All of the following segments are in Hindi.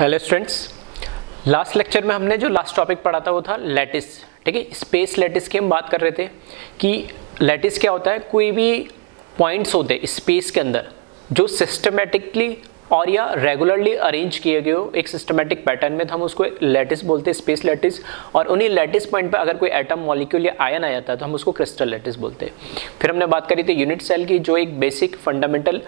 हेलो स्टूडेंट्स, लास्ट लेक्चर में हमने जो लास्ट टॉपिक पढ़ा था वो था लैटिस। ठीक है, स्पेस लैटिस की हम बात कर रहे थे कि लैटिस क्या होता है। कोई भी पॉइंट्स होते हैं स्पेस के अंदर जो सिस्टमेटिकली और या रेगुलरली अरेंज किए गए हो एक सिस्टमेटिक पैटर्न में, तो हम उसको लैटिस बोलते हैं, स्पेस लैटिस। और उन्हीं लैटिस पॉइंट पे अगर कोई एटम, मॉलिक्यूल या आयन आ जाता है तो हम उसको क्रिस्टल लैटिस बोलते हैं। फिर हमने बात करी थी यूनिट सेल की, जो एक बेसिक फंडामेंटल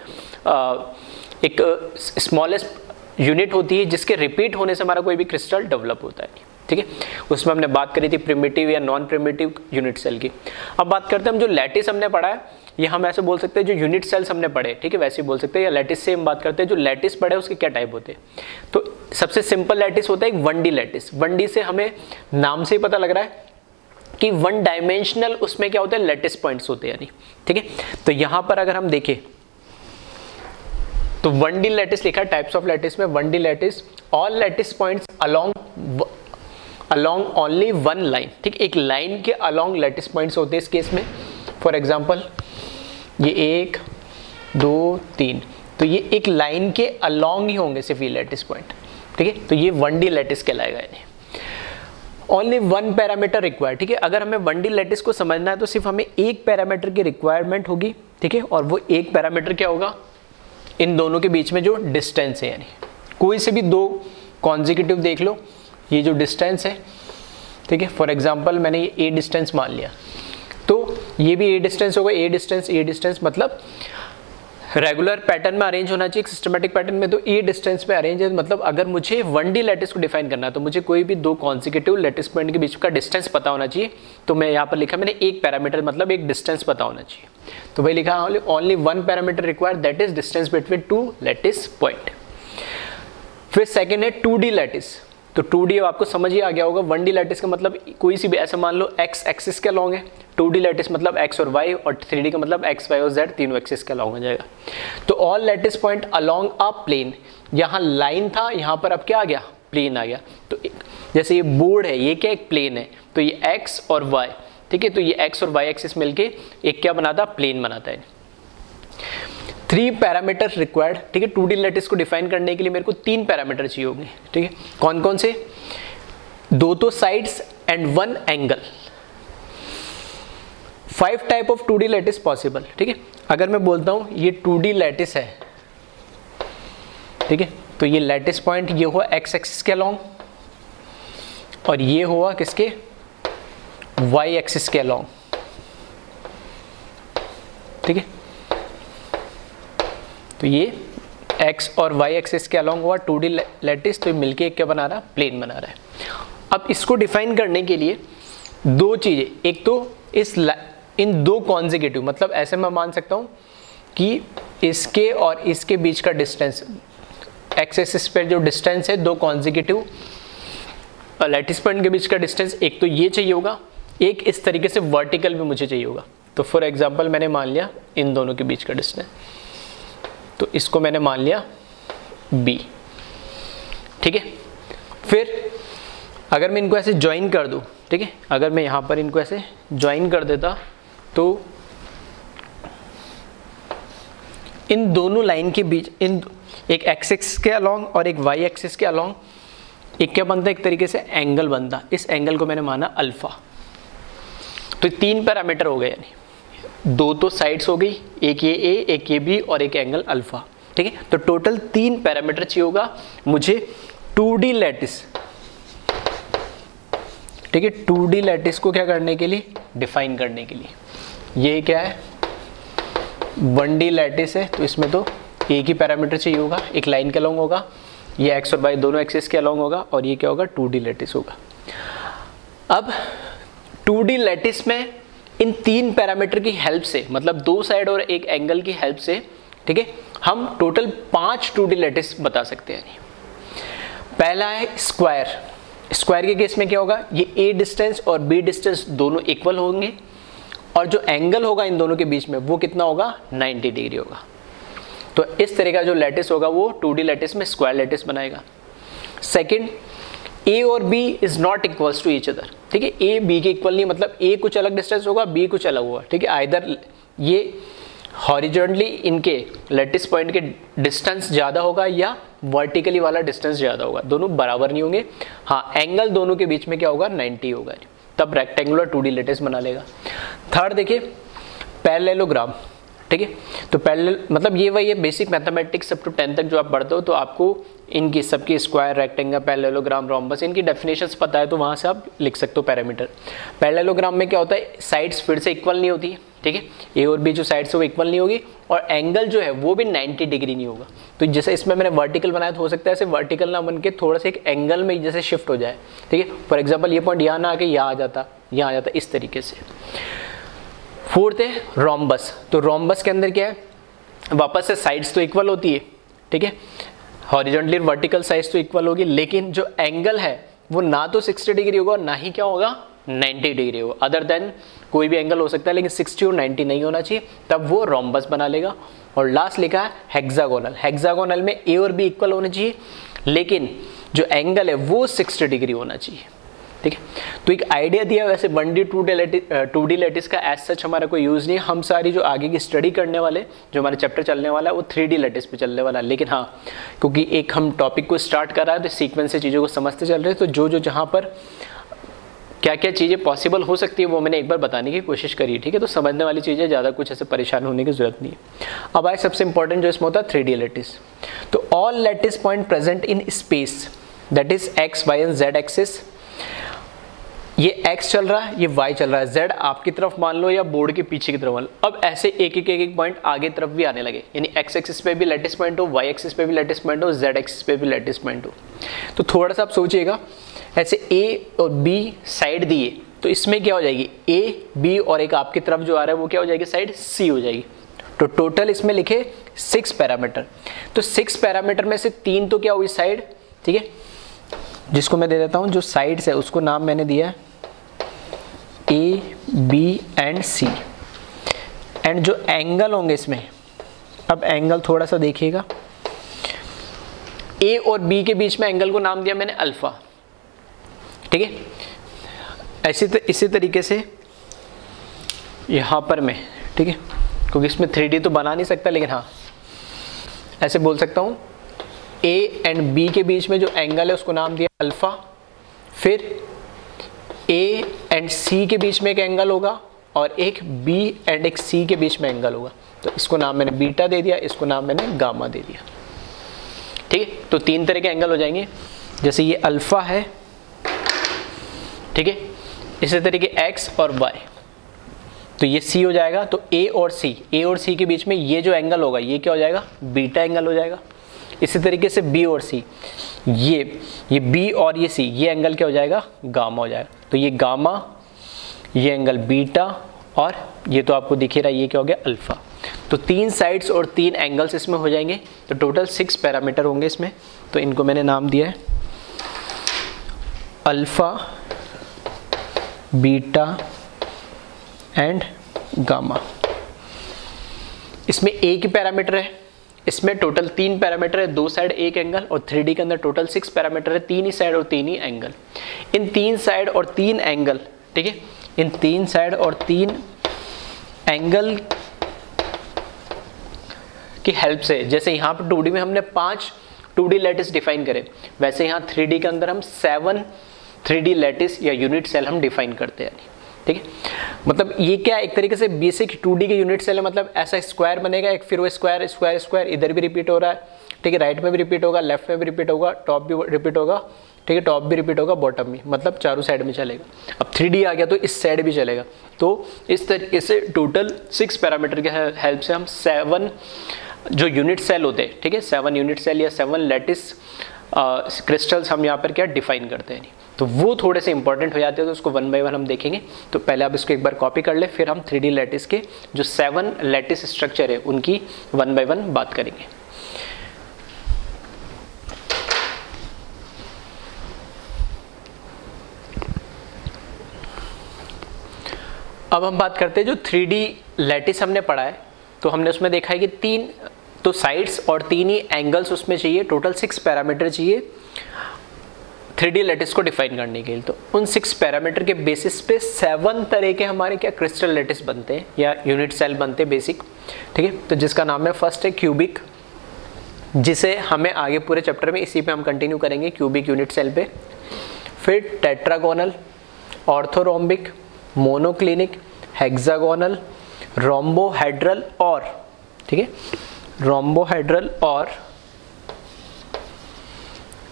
एक स्मॉलेस्ट यूनिट होती है जिसके रिपीट होने से हमारा कोई भी क्रिस्टल डेवलप होता है। ठीक है, उसमें हमने बात करी थी प्रिमिटिव या नॉन प्रिमिटिव यूनिट सेल की। अब बात करते हैं हम जो लैटिस हमने पढ़ा है, ये हम ऐसे बोल सकते हैं जो यूनिट सेल्स हमने पढ़े, ठीक है, वैसे ही बोल सकते हैं। या लैटिस से हम बात करते हैं जो लैटिस पढ़े उसके क्या टाइप होते हैं। तो सबसे सिंपल लैटिस होता है एक 1D लैटिस। 1D से हमें नाम से ही पता लग रहा है कि वन डायमेंशनल उसमें क्या होता है, लैटिस पॉइंट्स होते हैं यानी। ठीक है, तो यहां पर अगर हम देखें तो 1D लैटिस लिखा है टाइप्स ऑफ लैटिस में। 1D lattice, all lattice points along only one line. ठीक, एक लाइन के अलोंग लैटिस पॉइंट्स होते हैं इस केस में। फॉर एग्जांपल ये 1 2 3, तो ये एक लाइन के अलोंग ही होंगे सिर्फ ये लैटिस पॉइंट। ठीक है, तो ये 1D लैटिस कहलाएगा यानी। Only one parameter required. ठीक है, अगर हमें 1D लैटिस को समझना है तो सिर्फ हमें एक पैरामीटर की रिक्वायरमेंट होगी। ठीक है, और वो एक पैरामीटर क्या होगा, इन दोनों के बीच में जो डिस्टेंस है, यानी कोई से भी दो कॉन्जिक्यूटिव देख लो, ये जो डिस्टेंस है, ठीक है, फॉर एग्जांपल मैंने ये ए डिस्टेंस मान लिया, तो ये भी ए डिस्टेंस होगा। ए डिस्टेंस मतलब रेगुलर पैटर्न में अरेंज होना चाहिए, सिस्टमेटिक पैटर्न में, तो ए डिस्टेंस में अरेंज है। मतलब अगर मुझे 1D लैटिस को डिफाइन करना है तो मुझे कोई भी दो कॉन्जिक्यूटिव लैटिस पॉइंट के बीच का डिस्टेंस पता होना चाहिए। तो मैं यहाँ पर लिखा मैंने एक पैरामीटर, मतलब एक डिस्टेंस पता होना चाहिए। तो भाई लिखा only one parameter required, that is distance between two lattice point. फिर सेकेंड है 2D लैटिस। तो 2D आपको समझ ही आ गया होगा। 1D लैटिस का मतलब कोई सी भी, ऐसे मान लो x एक्सिस के अलोंग है, 2D लैटिस मतलब x और y, और 3D का मतलब x, y और z तीनों एक्सिस के अलोंग हो जाएगा। तो all lattice point along a plane, यहाँ लाइन था, यहाँ पर अब क्या आ गया, प्लेन आ गया। तो जैसे ये बोर्ड है, ये क्या एक प्लेन है, तो ये x और y, ठीक है, तो ये x और y एक्सिस मिलके एक क्या बनाता, प्लेन बनाता है। 3 पैरामीटर रिक्वायर्ड। ठीक है, 2D लैटिस को डिफाइन करने के लिए मेरे को 3 पैरामीटर चाहिए होंगे। ठीक है, कौन कौन से, 2 तो sides and 1 angle. 5 type of 2D lattice possible. ठीक है, अगर मैं बोलता हूं ये 2D लैटिस है, ठीक है, तो ये लैटिस पॉइंट ये हुआ x एक्सिस के अलोंग, और ये हुआ किसके, y एक्सिस के अलोंग। ठीक है, तो ये x और y एक्सिस के अलोंग हुआ 2D लैटिस, तो मिलके क्या बना रहा, प्लेन बना रहा है। अब इसको डिफाइन करने के लिए दो चीजें, एक तो इन दो कॉन्जिक्यूटिव, मतलब ऐसे मैं मान सकता हूं कि इसके और इसके बीच का डिस्टेंस, x एक्सिस पे जो डिस्टेंस है दो कॉन्जिक्यूटिव लैटिस पॉइंट के बीच का डिस्टेंस, एक तो ये चाहिए होगा, एक इस तरीके से वर्टिकल में मुझे चाहिए होगा। तो फॉर एग्जांपल मैंने मान लिया इन दोनों के बीच का डिस्टेंस, तो इसको मैंने मान लिया b। ठीक है, फिर अगर मैं इनको ऐसे ज्वाइन कर दूं, ठीक है, अगर मैं यहां पर इनको ऐसे ज्वाइन कर देता तो इन दोनों लाइन के बीच, इन एक x एक्सिस के अलोंग और एक y एक्सिस के अलोंग एक क्या बनता है, एक तरीके से एंगल बनता। इस एंगल को मैंने माना अल्फा। तो 3 पैरामीटर हो गए, यानी 2 तो साइड्स हो गई, एक ये a, एक ये b और एक एंगल अल्फा। ठीक है, तो टोटल 3 पैरामीटर चाहिए होगा मुझे 2D लैटिस। ठीक है, 2D लैटिस को क्या करने के लिए, डिफाइन करने के लिए। ये क्या है, 1D लैटिस है, तो इसमें तो एक ही पैरामीटर चाहिए होगा, एक लाइन के अलोंग होगा, ये x और y दोनों एक्सिस के अलोंग होगा, और ये क्या होगा, 2D लैटिस होगा। अब 2D लैटिस में इन 3 पैरामीटर की हेल्प से, मतलब 2 साइड और एक एंगल की हेल्प से, ठीक है, हम टोटल 5 2D लैटिस बता सकते हैं। पहला है स्क्वायर। स्क्वायर के केस में क्या होगा, ये a डिस्टेंस और b डिस्टेंस दोनों इक्वल होंगे, और जो एंगल होगा इन दोनों के बीच में वो कितना होगा, 90 डिग्री होगा। तो इस तरह का जो लैटिस होगा वो 2D लैटिस में स्क्वायर लैटिस बनाएगा। सेकंड, a और b is not equals to each other. ठीक है, a b के इक्वल नहीं, मतलब a कुछ अलग डिस्टेंस होगा, b कुछ अलग होगा। ठीक है, आइदर ये हॉरिजॉन्टली इनके लैटिस पॉइंट के डिस्टेंस ज़्यादा होगा या वर्टिकली वाला डिस्टेंस ज़्यादा होगा, दोनों बराबर नहीं होंगे। हाँ, एंगल दोनों के बीच में क्या होगा, 90 होगा, तब रेक्टेंगुलर 2D लैटिस बना लेगा। थर्ड देखिए पैरेललोग्राम, ठीक है। तो पैरेलल मतलब ये वही है बेसिक मैथमेटिक्स अप टू 10 तक जो आप पढ़ते हो, तो आपको इनकी सबकी स्क्वायर, रेक्टेंगल, पैरेललोग्राम, रोम्बस, इनकी डेफिनेशंस पता है तो वहाँ से आप लिख सकते हो पैरामीटर। पैरेललोग्राम में क्या होता है, साइड्स फिर से इक्वल नहीं होती, ठीक है, ए और बी जो साइड्स है वो इक्वल नहीं होगी, और एंगल जो है वो भी 90 डिग्री नहीं होगा। तो जैसे इसमें मैंने वर्टिकल बनाया तो हो सकता है ऐसे वर्टिकल ना बन के थोड़ा सा एक एंगल में जैसे शिफ्ट हो जाए, ठीक है। फॉर एग्जाम्पल ये पॉइंट यहाँ ना आके यहाँ आ जाता, यहाँ आ जाता, इस तरीके से। फोर्थ है रोम्बस। तो रोम्बस के अंदर क्या है, वापस से साइड्स तो इक्वल होती है, ठीक है, हॉरिजॉन्टली वर्टिकल साइड्स तो इक्वल होगी, लेकिन जो एंगल है वो ना तो 60 डिग्री होगा ना ही क्या होगा 90 डिग्री होगा। अदर देन कोई भी एंगल हो सकता है लेकिन 60 और 90 नहीं होना चाहिए, तब वो रोम्बस बना लेगा। और लास्ट लिखा है हेक्सागोनल। हेक्सागोनल में ए और बी इक्वल होने चाहिए, लेकिन जो एंगल है वो 60 डिग्री होना चाहिए, ठीक है। तो एक आइडिया दिया, वैसे 1D 2D लैटिस का एज सच हमारा कोई यूज़ नहीं है। हम सारी जो आगे की स्टडी करने वाले, जो हमारा चैप्टर चलने वाला है वो 3D लैटिस पे चलने वाला है। लेकिन हाँ, क्योंकि एक हम टॉपिक को स्टार्ट कर रहा है तो सीक्वेंस से चीज़ों को समझते चल रहे हैं, तो जो जहाँ पर क्या क्या चीज़ें पॉसिबल हो सकती है वो मैंने एक बार बताने की कोशिश करी, ठीक है। तो समझने वाली चीज़ें, ज़्यादा कुछ ऐसे परेशान होने की जरूरत नहीं है। अब आए सबसे इंपॉर्टेंट जो इसमें होता है 3D लैटिस। तो all lattice point present in space, that is x, y and z axis. ये x चल रहा है, ये y चल रहा है, z आपकी तरफ मान लो या बोर्ड के पीछे की तरफ मान लो। अब ऐसे एक पॉइंट आगे तरफ भी आने लगे, यानी x एक्सिस पे भी लैटिस पॉइंट हो, y एक्सिस पे भी लैटिस पॉइंट हो, z एक्सिस पे भी लैटिस पॉइंट हो। तो थोड़ा सा आप सोचिएगा, ऐसे a और b साइड दिए तो इसमें क्या हो जाएगी, a, b और एक आपकी तरफ जो आ रहा है वो क्या हो जाएगी, साइड c हो जाएगी। तो टोटल इसमें लिखे 6 पैरामीटर। तो 6 पैरामीटर में से 3 तो क्या हुई साइड, ठीक है, जिसको मैं दे देता हूं, जो साइड्स है उसको नाम मैंने दिया है A, B and C। And जो एंगल होंगे इसमें, अब एंगल थोड़ा सा देखिएगा, A और B के बीच में एंगल को नाम दिया मैंने अल्फा, ठीक है। इसी तरीके से यहां पर मैं, ठीक है, क्योंकि इसमें 3D तो बना नहीं सकता, लेकिन हाँ ऐसे बोल सकता हूं, A एंड B के बीच में जो एंगल है उसको नाम दिया अल्फा। फिर A एंड C के बीच में एक एंगल होगा और एक B एंड एक C के बीच में एंगल होगा, तो इसको नाम मैंने बीटा दे दिया, इसको नाम मैंने गामा दे दिया, ठीक है। तो 3 तरह के एंगल हो जाएंगे, जैसे ये अल्फा है, ठीक है, इसी तरीके X और Y, तो ये C हो जाएगा। तो A और C के बीच में ये जो एंगल होगा ये क्या हो जाएगा, बीटा एंगल हो जाएगा। इसी तरीके से B और C, ये B और ये C, ये एंगल क्या हो जाएगा, गामा हो जाएगा। तो ये गामा, ये एंगल बीटा, और ये तो आपको दिख ही रहा है ये क्या हो गया, अल्फा। तो 3 साइड्स और 3 एंगल्स इसमें हो जाएंगे। तो टोटल 6 पैरामीटर होंगे इसमें। तो इनको मैंने नाम दिया है अल्फा, बीटा एंड गामा। इसमें एक ही पैरामीटर है, इसमें टोटल 3 पैरामीटर है, 2 साइड 1 एंगल, और 3D के अंदर टोटल 6 पैरामीटर है, 3 ही साइड और 3 ही एंगल। इन 3 साइड और 3 एंगल, ठीक है, इन 3 साइड और 3 एंगल की हेल्प से, जैसे यहाँ पर 2D में हमने 5 2D लैटिस डिफाइन करे, वैसे यहाँ 3D के अंदर हम 7 3D लैटिस या यूनिट सेल हम डिफाइन करते हैं, ठीक है। मतलब ये क्या एक तरीके से बेसिक 2D के यूनिट सेल है, मतलब ऐसा स्क्वायर बनेगा एक, फिर वो स्क्वायर स्क्वायर स्क्वायर इधर भी रिपीट हो रहा है, ठीक है, राइट में भी रिपीट होगा, लेफ्ट में भी रिपीट होगा, टॉप भी रिपीट होगा, ठीक है, टॉप भी रिपीट होगा, बॉटम भी, मतलब चारों साइड में चलेगा। अब 3D आ गया तो इस साइड भी चलेगा। तो इस तरीके से टोटल 6 पैरामीटर के हेल्प से हम 7 जो यूनिट सेल होते हैं, ठीक है, 7 यूनिट सेल या 7 लैटिस क्रिस्टल्स हम यहाँ पर क्या डिफाइन करते हैं। तो वो थोड़े से इंपॉर्टेंट हो जाते हैं, तो उसको 1 बाय 1 हम देखेंगे। तो पहले आप इसको एक बार कॉपी कर ले, फिर हम 3D लैटिस के जो 7 लैटिस स्ट्रक्चर है उनकी 1 बाय 1 बात करेंगे। अब हम बात करते हैं जो 3D लैटिस हमने पढ़ा है, तो हमने उसमें देखा है कि 3 तो साइड्स और 3 ही एंगल्स उसमें चाहिए, टोटल 6 पैरामीटर चाहिए 3D लैटिस को डिफाइन करने के लिए। तो उन 6 पैरामीटर के बेसिस पे 7 तरह के हमारे क्या क्रिस्टल लैटिस बनते हैं या यूनिट सेल बनते हैं बेसिक, ठीक है। तो जिसका नाम है, फर्स्ट है क्यूबिक, जिसे हमें आगे पूरे चैप्टर में इसी पे हम कंटिन्यू करेंगे, क्यूबिक यूनिट सेल पे। फिर tetragonal, orthorhombic, monoclinic, hexagonal, rhombohedral और, ठीक है, रोम्बोहेड्रल और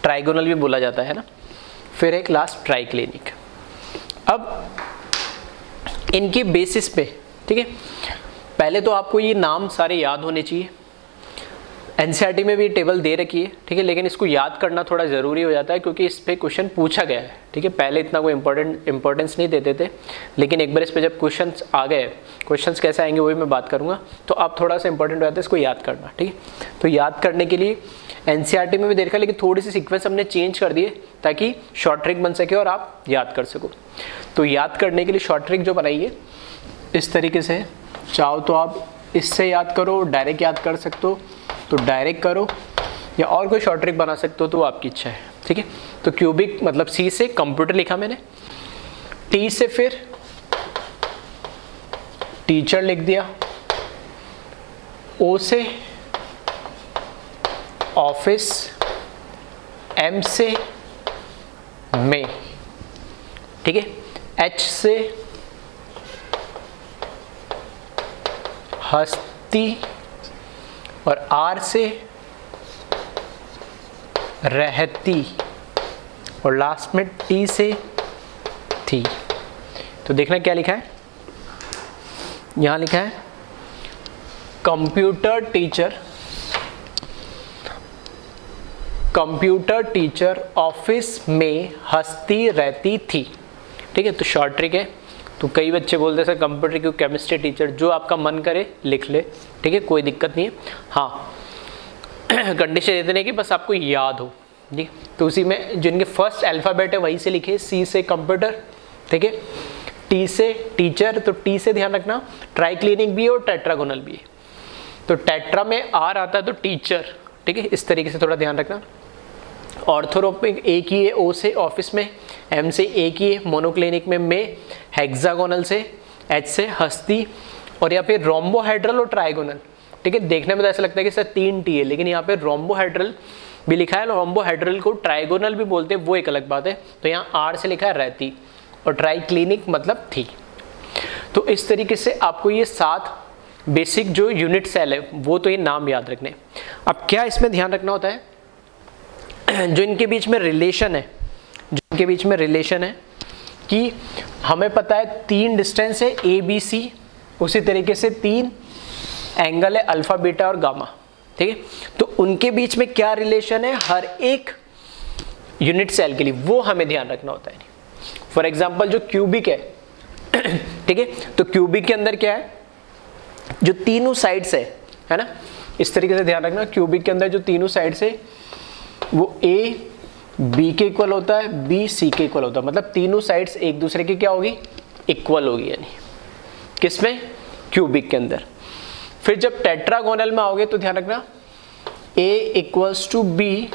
ट्राइगोनल भी बोला जाता है ना। फिर एक लास्ट ट्राइक्लिनिक। अब इनके बेसिस पे, ठीक है, पहले तो आपको ये नाम सारे याद होने चाहिए। एनसीईआरटी में भी टेबल दे रखी है, ठीक है, लेकिन इसको याद करना थोड़ा ज़रूरी हो जाता है क्योंकि इस पे क्वेश्चन पूछा गया है, ठीक है। पहले इतना कोई इंपॉर्टेंस नहीं देते थे, लेकिन एक बार इस पे जब क्वेश्चंस आ गए, क्वेश्चंस कैसे आएंगे वही मैं बात करूंगा, तो आप थोड़ा सा इंपॉर्टेंट हो जाता है इसको याद करना, ठीक है। तो याद करने के लिए एनसीईआरटी में भी देखा, लेकिन थोड़ी सी सीक्वेंस हमने चेंज कर दिए ताकि शॉर्ट ट्रिक बन सके और आप याद कर सको। तो याद करने के लिए शॉर्ट ट्रिक जो बनाई है इस तरीके से, चाहो तो आप इससे याद करो, डायरेक्ट याद कर सकते हो तो डायरेक्ट करो, या और कोई शॉर्ट ट्रिक बना सकते हो तो आपकी इच्छा है, ठीक है। तो क्यूबिक मतलब सी से कंप्यूटर लिखा मैंने, टी से फिर टीचर लिख दिया, ओ से ऑफिस, एम से में, ठीक है, एच से हस्ती और आर से रहती और लास्ट में टी से थी। तो देखना क्या लिखा है, यहां लिखा है कंप्यूटर टीचर ऑफिस में हंसती रहती थी, ठीक है। तो शॉर्ट ट्रिक है। तो कई बच्चे बोलते सर कंप्यूटर की केमिस्ट्री टीचर, जो आपका मन करे लिख ले, ठीक है, कोई दिक्कत नहीं है। हाँ, कंडीशन इतने है कि बस आपको याद हो, ठीक है। तो उसी में जिनके फर्स्ट अल्फ़ाबेट है वहीं से लिखे, सी से कंप्यूटर, ठीक है, टी से टीचर, तो टी से ध्यान रखना ट्राइक्लिनिक भी है और टेट्रागोनल भी है। तो टेट्रा में आर आता है तो टीचर, ठीक है, इस तरीके से थोड़ा ध्यान रखना। ऑर्थोरोपिक एक ही है, ओ से ऑफिस में, एम से एक ही है, मोनोक्लिनिक में, हेक्सागोनल से, एच से हस्ती, और यहाँ पे रोम्बोहेड्रल और ट्राइगोनल, ठीक है। देखने में तो ऐसा लगता है कि सर 3 टी है, लेकिन यहाँ पे रोम्बोहेड्रल भी लिखा है, रोम्बोहेड्रल को ट्राइगोनल भी बोलते हैं, वो एक अलग बात है। तो यहाँ आर से लिखा है रहती, और ट्राइक्लिनिक मतलब थी। तो इस तरीके से आपको ये 7 बेसिक जो यूनिट सेल है वो तो ये नाम याद रखने। अब क्या इसमें ध्यान रखना होता है, जो इनके बीच में रिलेशन है, कि हमें पता है 3 डिस्टेंस है ए बी सी, उसी तरीके से 3 एंगल है अल्फा बीटा और गामा, ठीक है। तो उनके बीच में क्या रिलेशन है हर एक यूनिट सेल के लिए, वो हमें ध्यान रखना होता है। फॉर एग्जांपल जो क्यूबिक है, ठीक है, तो क्यूबिक के अंदर क्या है, जो तीनों साइड्स है ना, इस तरीके से ध्यान रखना। क्यूबिक के अंदर जो तीनों साइड्स है वो ए बी के इक्वल होता है, बी सी के इक्वल होता है, मतलब तीनों साइड्स एक दूसरे की क्या होगी, इक्वल होगी, यानी किसमें, क्यूबिक के अंदर। फिर जब टेट्रागोनल में आओगे तो ध्यान रखना A equals to B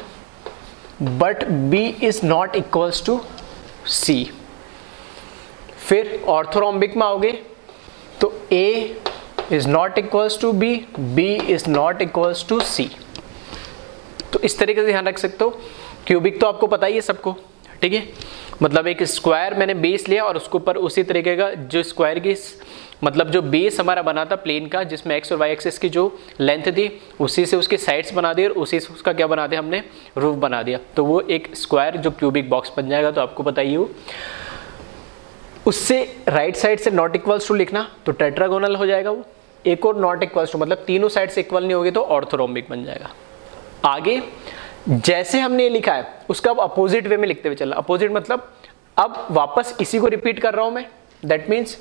but B is not equals to C. फिर ऑर्थोरोम्बिक में आओगे तो A is not equals to B, B is not equals to C. तो इस तरीके से ध्यान रख सकते हो। क्यूबिक तो आपको पता ही है सबको, ठीक है, मतलब एक स्क्वायर मैंने बेस लिया और उसके ऊपर उसी तरीके का जो स्क्वायर की मतलब जो बेस हमारा बना था प्लेन का, जिसमें एक्स और वाई एक्सिस की जो लेंथ थी उसी से उसके साइड्स बना दिए और उसी से उसका क्या बना दिया हमने, रूफ बना दिया। तो वो एक स्क्वायर जो क्यूबिक बॉक्स बन जाएगा। तो आपको बताइए वो उससे राइट साइड से नॉट इक्वल्स टू लिखना तो टेट्रागोनल हो जाएगा वो। एक और नॉट इक्वल्स टू मतलब तीनों साइड से इक्वल नहीं होगी तो ऑर्थोरोम्बिक बन जाएगा। आगे जैसे हमने ये लिखा है उसका अब अपोजिट वे में लिखते हुए चलना। अपोजिट मतलब अब वापस इसी को रिपीट कर रहा हूं मैं, that means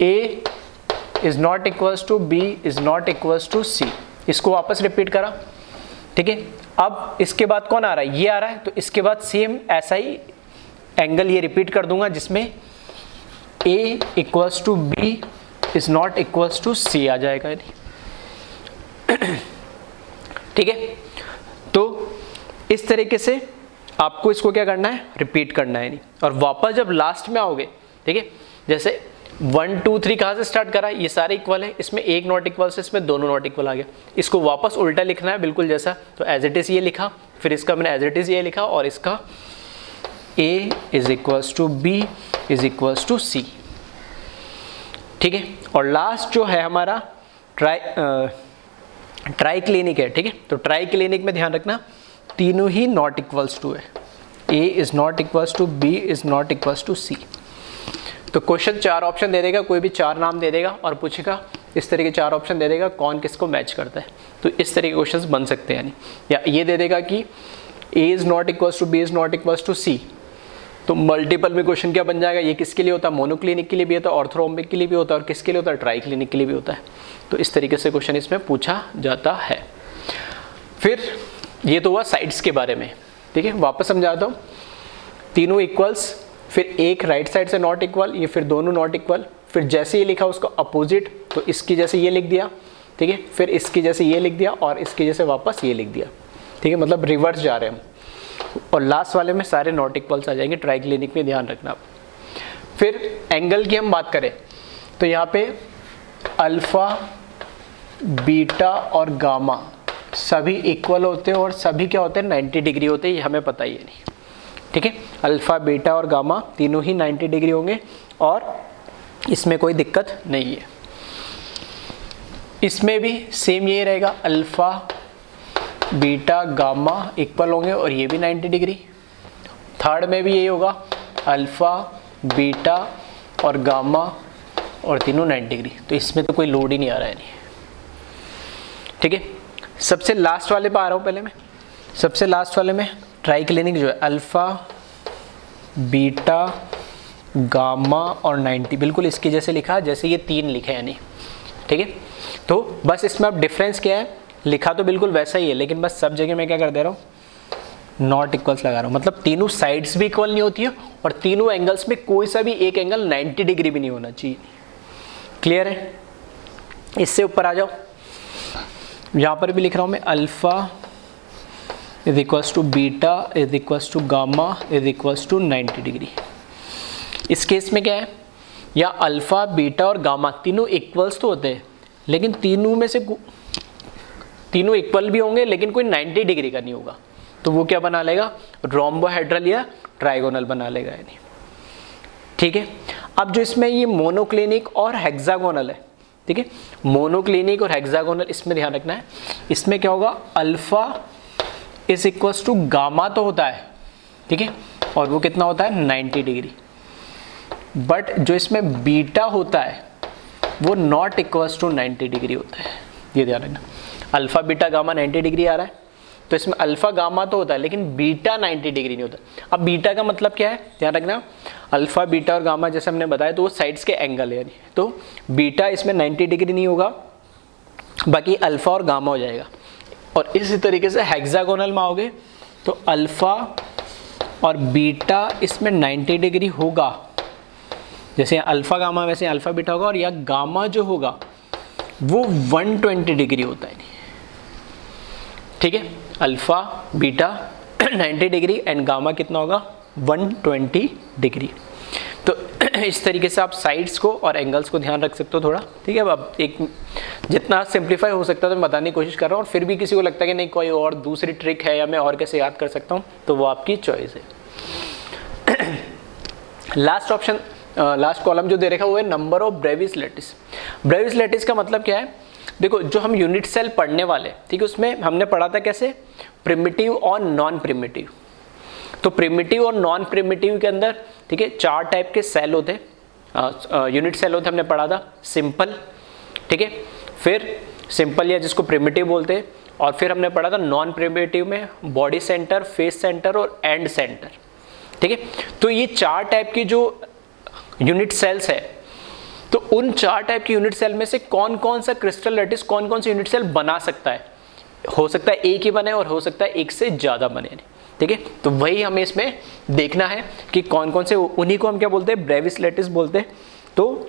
A is not equals to B is not equals to C, इसको वापस रिपीट करा, ठीक है। अब इसके बाद कौन आ रहा है, ये आ रहा है, तो इसके बाद सेम ऐसा ही एंगल ये रिपीट कर दूंगा जिसमें A equals to B is not equals to C आ जाएगा, ठीक है। तो इस तरीके से आपको इसको क्या करना है, रिपीट करना है नहीं, और वापस जब लास्ट में आओगे, ठीक है, जैसे 1 2 3 कहाँ से स्टार्ट करा, ये सारे इक्वल है, इसमें एक नॉट इक्वल से इसमें दोनों नॉट इक्वल आ गया, इसको वापस उल्टा लिखना है बिल्कुल जैसा, तो एज इट इज ये लिखा, फिर इसका मैंने एज इट इज ये लिखा, और इसका A is equals to B is equals to C, ठीक है। और लास्ट जो है हमारा ट्राई क्लिनिक है, ठीक है। तो ट्राई क्लिनिक में ध्यान रखना तीनों ही नॉट इक्वल्स टू है, A is not equals to B is not equals to C। तो क्वेश्चन 4 ऑप्शन दे देगा, कोई भी 4 नाम दे देगा और पूछेगा, इस तरह के 4 ऑप्शन दे देगा कौन किसको मैच करता है, तो इस तरह के क्वेश्चंस बन सकते हैं। यानी या ये दे देगा कि A is not equals to B is not equals to C, तो मल्टीपल में क्वेश्चन क्या बन जाएगा, ये किसके लिए होता है, मोनोक्लिनिक के लिए भी होता है, ऑर्थोरोम्बिक के लिए भी होता है, और किसके लिए होता है, ट्राई क्लिनिक के लिए भी होता है। तो इस तरीके से क्वेश्चन इसमें पूछा जाता है। फिर ये तो हुआ साइड्स के बारे में, ठीक है। वापस समझाता हूँ, तीनों इक्वल्स, फिर एक राइट साइड से नॉट इक्वल, ये फिर दोनों नॉट इक्वल, फिर जैसे ये लिखा उसको अपोजिट, तो इसकी जैसे ये लिख दिया, ठीक है, फिर इसकी जैसे ये लिख दिया, और इसकी जैसे वापस ये लिख दिया, ठीक है, मतलब रिवर्स जा रहे हैं हम। और लास्ट वाले में सारे नॉट इक्वल्स आ जाएंगे, ट्राई क्लिनिक में ध्यान रखना। फिर एंगल की हम बात करें तो यहाँ पे अल्फा, बीटा और गामा सभी इक्वल होते हैं, और सभी क्या होते हैं, 90 डिग्री होते हैं, ये हमें पता ही है नहीं, ठीक है। अल्फा, बीटा और गामा तीनों ही 90 डिग्री होंगे, और इसमें कोई दिक्कत नहीं है। इसमें भी सेम यही रहेगा, अल्फा, बीटा, गामा इक्वल होंगे, और ये भी 90 डिग्री। थर्ड में भी यही होगा, अल्फा, बीटा और गामा, और तीनों 90 डिग्री, तो इसमें तो कोई लोड ही नहीं आ रहा है, नहीं, ठीक है। सबसे लास्ट वाले पे आ रहा हूँ पहले मैं। सबसे लास्ट वाले में ट्राई क्लिनिक जो है, अल्फा, बीटा, गामा और 90, बिल्कुल इसके जैसे लिखा जैसे ये 3 लिखे हैं, यानी, ठीक है। तो बस इसमें अब डिफरेंस क्या है, लिखा तो बिल्कुल वैसा ही है, लेकिन बस सब जगह मैं क्या कर दे रहा हूँ, नॉट इक्वल्स लगा रहा हूँ, मतलब तीनों साइड्स भी इक्वल नहीं होती है, और तीनों एंगल्स में कोई सा भी एक एंगल 90 डिग्री भी नहीं होना चाहिए। क्लियर है? इससे ऊपर आ जाओ, यहाँ पर भी लिख रहा हूँ मैं, alpha is equals to beta is equals to gamma is equals to 90 degree. इस केस में क्या है, या अल्फा, बीटा और गामा तीनों इक्वल्स तो होते हैं, लेकिन तीनों में से तीनों इक्वल भी होंगे, लेकिन कोई 90 डिग्री का नहीं होगा, तो वो क्या बना लेगा, रोम्बोहेड्रल या ट्राइगोनल बना लेगा, यानी, ठीक है। अब जो इसमें ये मोनोक्लिनिक और हेक्सागोनल है, ठीक है, मोनोक्लिनिक और हेक्सागोनल, इसमें ध्यान रखना है, इसमें क्या होगा, alpha is equals to gamma तो होता है, ठीक है, और वो कितना होता है, 90 डिग्री। बट जो इसमें बीटा होता है वो नॉट इक्वल्स टू 90 डिग्री होता है, ये ध्यान रखना। अल्फा, बीटा, गामा 90 डिग्री आ रहा है, तो इसमें अल्फा, गामा तो होता है, लेकिन बीटा 90 डिग्री नहीं होता। अब बीटा का मतलब क्या है, ध्यान रखना, अल्फा, बीटा और गामा जैसे हमने बताया, तो वो साइड्स के एंगल है, तो बीटा इसमें 90 डिग्री नहीं होगा, बाकी अल्फा और गामा हो जाएगा। और इसी तरीके से हेक्सागोनल में आओगे तो अल्फा और बीटा इसमें 90 डिग्री होगा, जैसे अल्फा गामा वैसे अल्फा बीटा होगा, और या गामा जो होगा वो 120 डिग्री होता है, ठीक है। अल्फा, बीटा 90 एंड गामा कितना होगा, 120 डिग्री। तो इस तरीके से आप साइड्स को और एंगल्स को ध्यान रख सकते हो थोड़ा, ठीक है। अब एक जितना सिंप्लीफाई हो सकता है तो मैं बताने की कोशिश कर रहा हूँ, और फिर भी किसी को लगता है कि नहीं कोई और दूसरी ट्रिक है या मैं और कैसे याद कर सकता हूँ, तो वो आपकी चॉइस है। लास्ट ऑप्शन, लास्ट कॉलम जो दे रखा वो है number of Brevis lattice. Brevis lattice का मतलब क्या है, देखो जो हम यूनिट सेल पढ़ने वाले, ठीक है, उसमें हमने पढ़ा था कैसे, प्रिमिटिव और नॉन प्रिमिटिव। तो प्रिमिटिव और नॉन प्रिमिटिव के अंदर, ठीक है, 4 टाइप के सेल होते हैं, यूनिट सेल होते हैं, हमने पढ़ा था सिंपल, ठीक है, फिर सिंपल या जिसको प्रिमिटिव बोलते हैं, और फिर हमने पढ़ा था नॉन प्रिमिटिव में बॉडी सेंटर, फेस सेंटर और एंड सेंटर, ठीक है। तो ये 4 टाइप की जो यूनिट सेल्स है, तो उन 4 टाइप की यूनिट सेल में से कौन कौन सा क्रिस्टल लैटिस कौन कौन सी यूनिट सेल बना सकता है, हो सकता है एक ही बने और हो सकता है एक से ज्यादा बने, ठीक है। तो वही हमें इसमें देखना है कि कौन कौन से, उन्हीं को हम क्या बोलते हैं, ब्रेविस लैटिस बोलते हैं। तो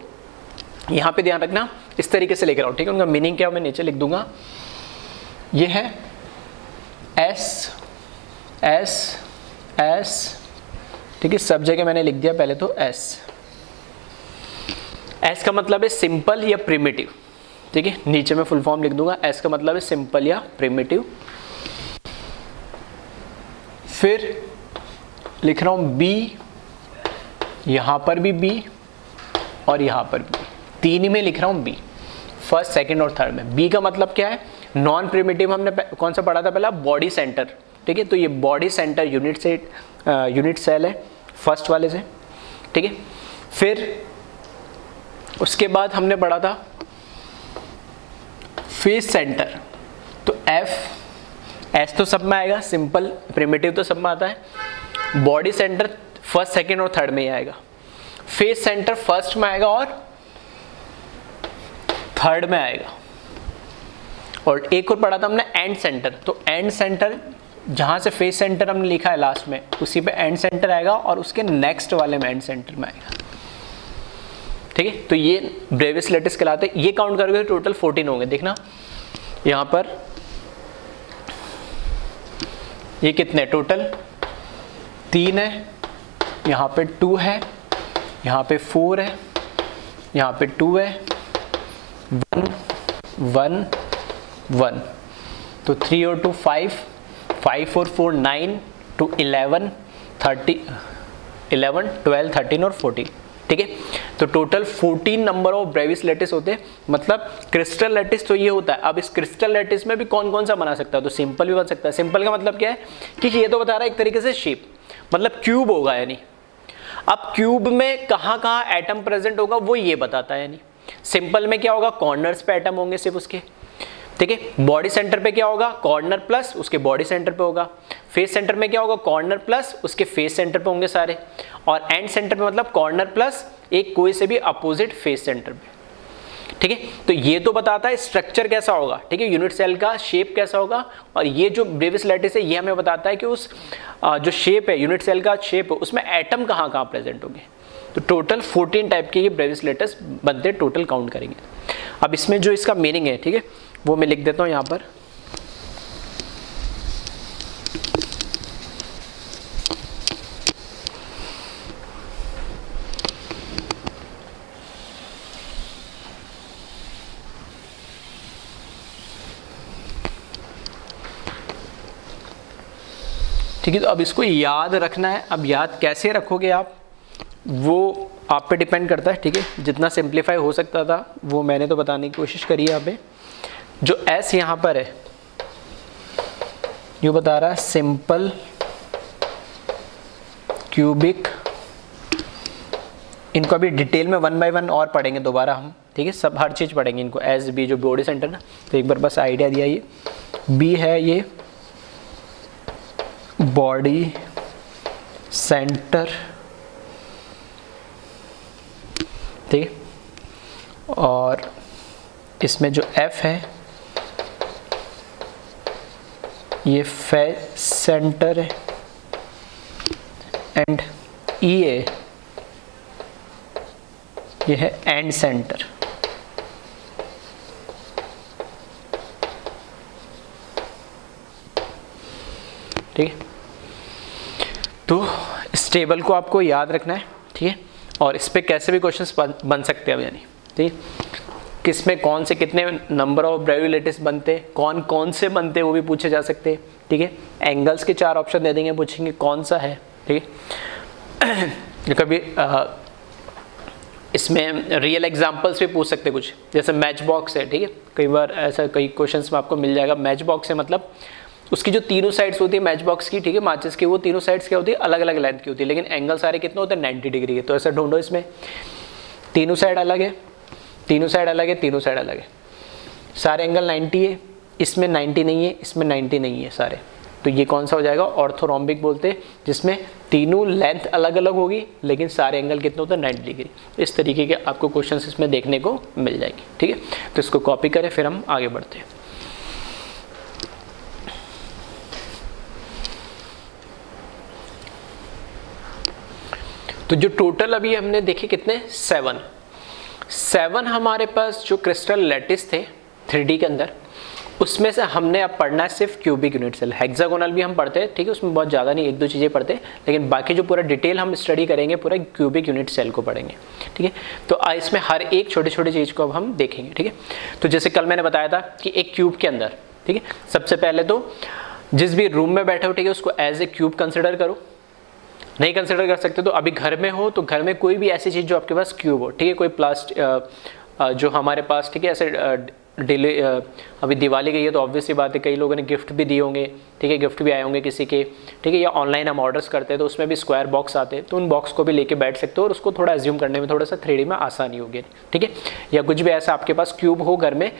यहाँ पे ध्यान रखना, इस तरीके से लेकर आओ, ठीक है। उनका मीनिंग क्या मैं नीचे लिख दूंगा, ये है एस एस एस, ठीक है, सब जगह मैंने लिख दिया पहले तो एस। एस का मतलब है सिंपल या प्रिमिटिव, ठीक है, नीचे मैं फुल फॉर्म लिख दूंगा। एस का मतलब है सिंपल या प्रिमिटिव। फिर लिख रहा हूं बी, यहां पर भी बी और यहां पर भी, तीन ही में लिख रहा हूं बी, फर्स्ट सेकंड और थर्ड में। बी का मतलब क्या है, नॉन प्रिमिटिव हमने कौन सा पढ़ा था पहला, बॉडी सेंटर, ठीक है, तो ये बॉडी सेंटर यूनिट सेल है फर्स्ट वाले से, ठीक है। फिर उसके बाद हमने पढ़ा था फेस सेंटर, तो एफ, एस तो सब में आएगा, सिंपल प्रिमिटिव तो सब में आता है। बॉडी सेंटर फर्स्ट सेकंड और थर्ड में ही आएगा। फेस सेंटर फर्स्ट में आएगा और थर्ड में आएगा। और एक और पढ़ा था हमने एंड सेंटर, तो एंड सेंटर जहां से फेस सेंटर हमने लिखा है लास्ट में, उसी पे एंड सेंटर आएगा और उसके नेक्स्ट वाले में एंड सेंटर में आएगा, ठीक है। तो ये ब्रेविस लेटिस कहलाते हैं। ये काउंट करोगे तो टोटल 14 होंगे। देखना यहां पर ये कितने टोटल, 3 है, यहां पे 2 है, यहां पे 4 है, यहां पे 2 है, 1 1 1, तो 3 और 2 5, 5 और 4 9, to 11 30 11 12 13 और 14, ठीक है। तो total 14 number of Bravais lattice होते हैं। मतलब क्रिस्टल लेटिस तो ये होता है। अब इस क्रिस्टल लेटिस में भी कौन कौन सा बना सकता है, तो सिंपल भी बन सकता है। सिंपल का मतलब क्या है कि ये तो बता रहा है एक तरीके से शेप, मतलब क्यूब होगा, यानी अब क्यूब में कहाँ कहाँ एटम प्रेजेंट होगा वो ये बताता है। यानी सिंपल में क्या होगा, कॉर्नर्स पे एटम होंगे सिर्फ उसके, ठीक है। बॉडी सेंटर पे क्या होगा, कॉर्नर प्लस उसके बॉडी सेंटर पे होगा। फेस सेंटर में क्या होगा, कॉर्नर प्लस उसके फेस सेंटर पे होंगे सारे। और एंड सेंटर पे मतलब कॉर्नर प्लस एक कोई से भी अपोजिट फेस सेंटर पे, ठीक है। तो ये तो बताता है स्ट्रक्चर कैसा होगा, ठीक है, यूनिट सेल का शेप कैसा होगा। और ये जो ब्रेविस लेटिस है ये हमें बताता है कि उस जो शेप है, यूनिट सेल का शेप है, उसमें एटम कहाँ कहाँ प्रेजेंट होंगे। तो टोटल 14 टाइप के ये ब्रेविस लेटिस बनते, टोटल काउंट करेंगे। अब इसमें जो इसका मीनिंग है, ठीक है, वो मैं लिख देता हूँ यहाँ पर। ठीक है, तो अब इसको याद रखना है। अब याद कैसे रखोगे आप, वो आप पे डिपेंड करता है, ठीक है। जितना सिंप्लीफाई हो सकता था वो मैंने तो बताने की कोशिश करी है। यहाँ पे जो एस यहाँ पर है ये बता रहा है सिंपल क्यूबिक। इनको अभी डिटेल में 1 बाय 1 और पढ़ेंगे दोबारा हम, ठीक है, सब हर चीज़ पढ़ेंगे इनको। एस बी जो बॉडी सेंटर ना, तो एक बार बस आइडिया दिया। ये बी है, ये बॉडी सेंटर, ठीक है। और इसमें जो एफ है ये फेस सेंटर है। एंड ई ए ये है एंड सेंटर, ठीक है। तो इस टेबल को आपको याद रखना है, ठीक है। और इस पे कैसे भी क्वेश्चंस बन सकते हैं, यानी ठीक है, किस में कौन से कितने नंबर ऑफ ब्रेविस लेटिस बनते, कौन कौन से बनते वो भी पूछे जा सकते हैं, ठीक है। एंगल्स के 4 ऑप्शन दे देंगे, पूछेंगे कौन सा है, ठीक है। कभी इसमें रियल एग्जांपल्स भी पूछ सकते कुछ, जैसे मैच बॉक्स है, ठीक है। कई बार ऐसा कई क्वेश्चंस में आपको मिल जाएगा। मैच बॉक्स है मतलब उसकी जो तीनों साइड्स होती है मैच बॉक्स की, ठीक है, माचिस की, वो तीनों साइड्स क्या होती है, अलग अलग लेंथ की होती है, लेकिन एंगल सारे कितने होते हैं, 90 डिग्री के। तो ऐसा ढूंढो, इसमें तीनों साइड अलग है, तीनों साइड अलग है, तीनों साइड अलग है, सारे एंगल 90 है, इसमें 90 नहीं है, इसमें 90 नहीं है सारे। तो ये कौन सा हो जाएगा, ऑर्थोरोम्बिक बोलते हैं, जिसमें तीनों लेंथ अलग अलग होगी लेकिन सारे एंगल कितने होते हैं, 90 डिग्री। इस तरीके के आपको क्वेश्चंस इसमें देखने को मिल जाएगी, ठीक है। तो इसको कॉपी करें, फिर हम आगे बढ़ते हैं। तो जो टोटल अभी हमने देखे कितने, 7 हमारे पास जो क्रिस्टल लैटिस थे 3D के अंदर, उसमें से हमने अब पढ़ना है सिर्फ क्यूबिक यूनिट सेल। हेक्सागोनल भी हम पढ़ते हैं, ठीक है, उसमें बहुत ज़्यादा नहीं, एक दो चीज़ें पढ़ते हैं, लेकिन बाकी जो पूरा डिटेल हम स्टडी करेंगे पूरा क्यूबिक यूनिट सेल को पढ़ेंगे, ठीक है। तो इसमें हर एक छोटे छोटे चीज़ को अब हम देखेंगे, ठीक है। तो जैसे कल मैंने बताया था कि एक क्यूब के अंदर, ठीक है, सबसे पहले तो जिस भी रूम में बैठे हो, ठीक है, उसको एज ए क्यूब कंसिडर करो। नहीं कंसिडर कर सकते तो अभी घर में हो तो घर में कोई भी ऐसी चीज़ जो आपके पास क्यूब हो, ठीक है, कोई प्लास्टिक जो हमारे पास, ठीक है, ऐसे अभी दिवाली गई है तो ऑब्वियसली बात है कई लोगों ने गिफ्ट भी दिए होंगे, ठीक है, गिफ्ट भी आए होंगे किसी के, ठीक है, या ऑनलाइन हम ऑर्डर्स करते हैं तो उसमें भी स्क्वायर बॉक्स आते हैं, तो उन बॉक्स को भी लेके बैठ सकते हो और उसको थोड़ा एज्यूम करने में थोड़ा सा 3D में आसानी होगी, ठीक है। या कुछ भी ऐसा आपके पास क्यूब हो घर में,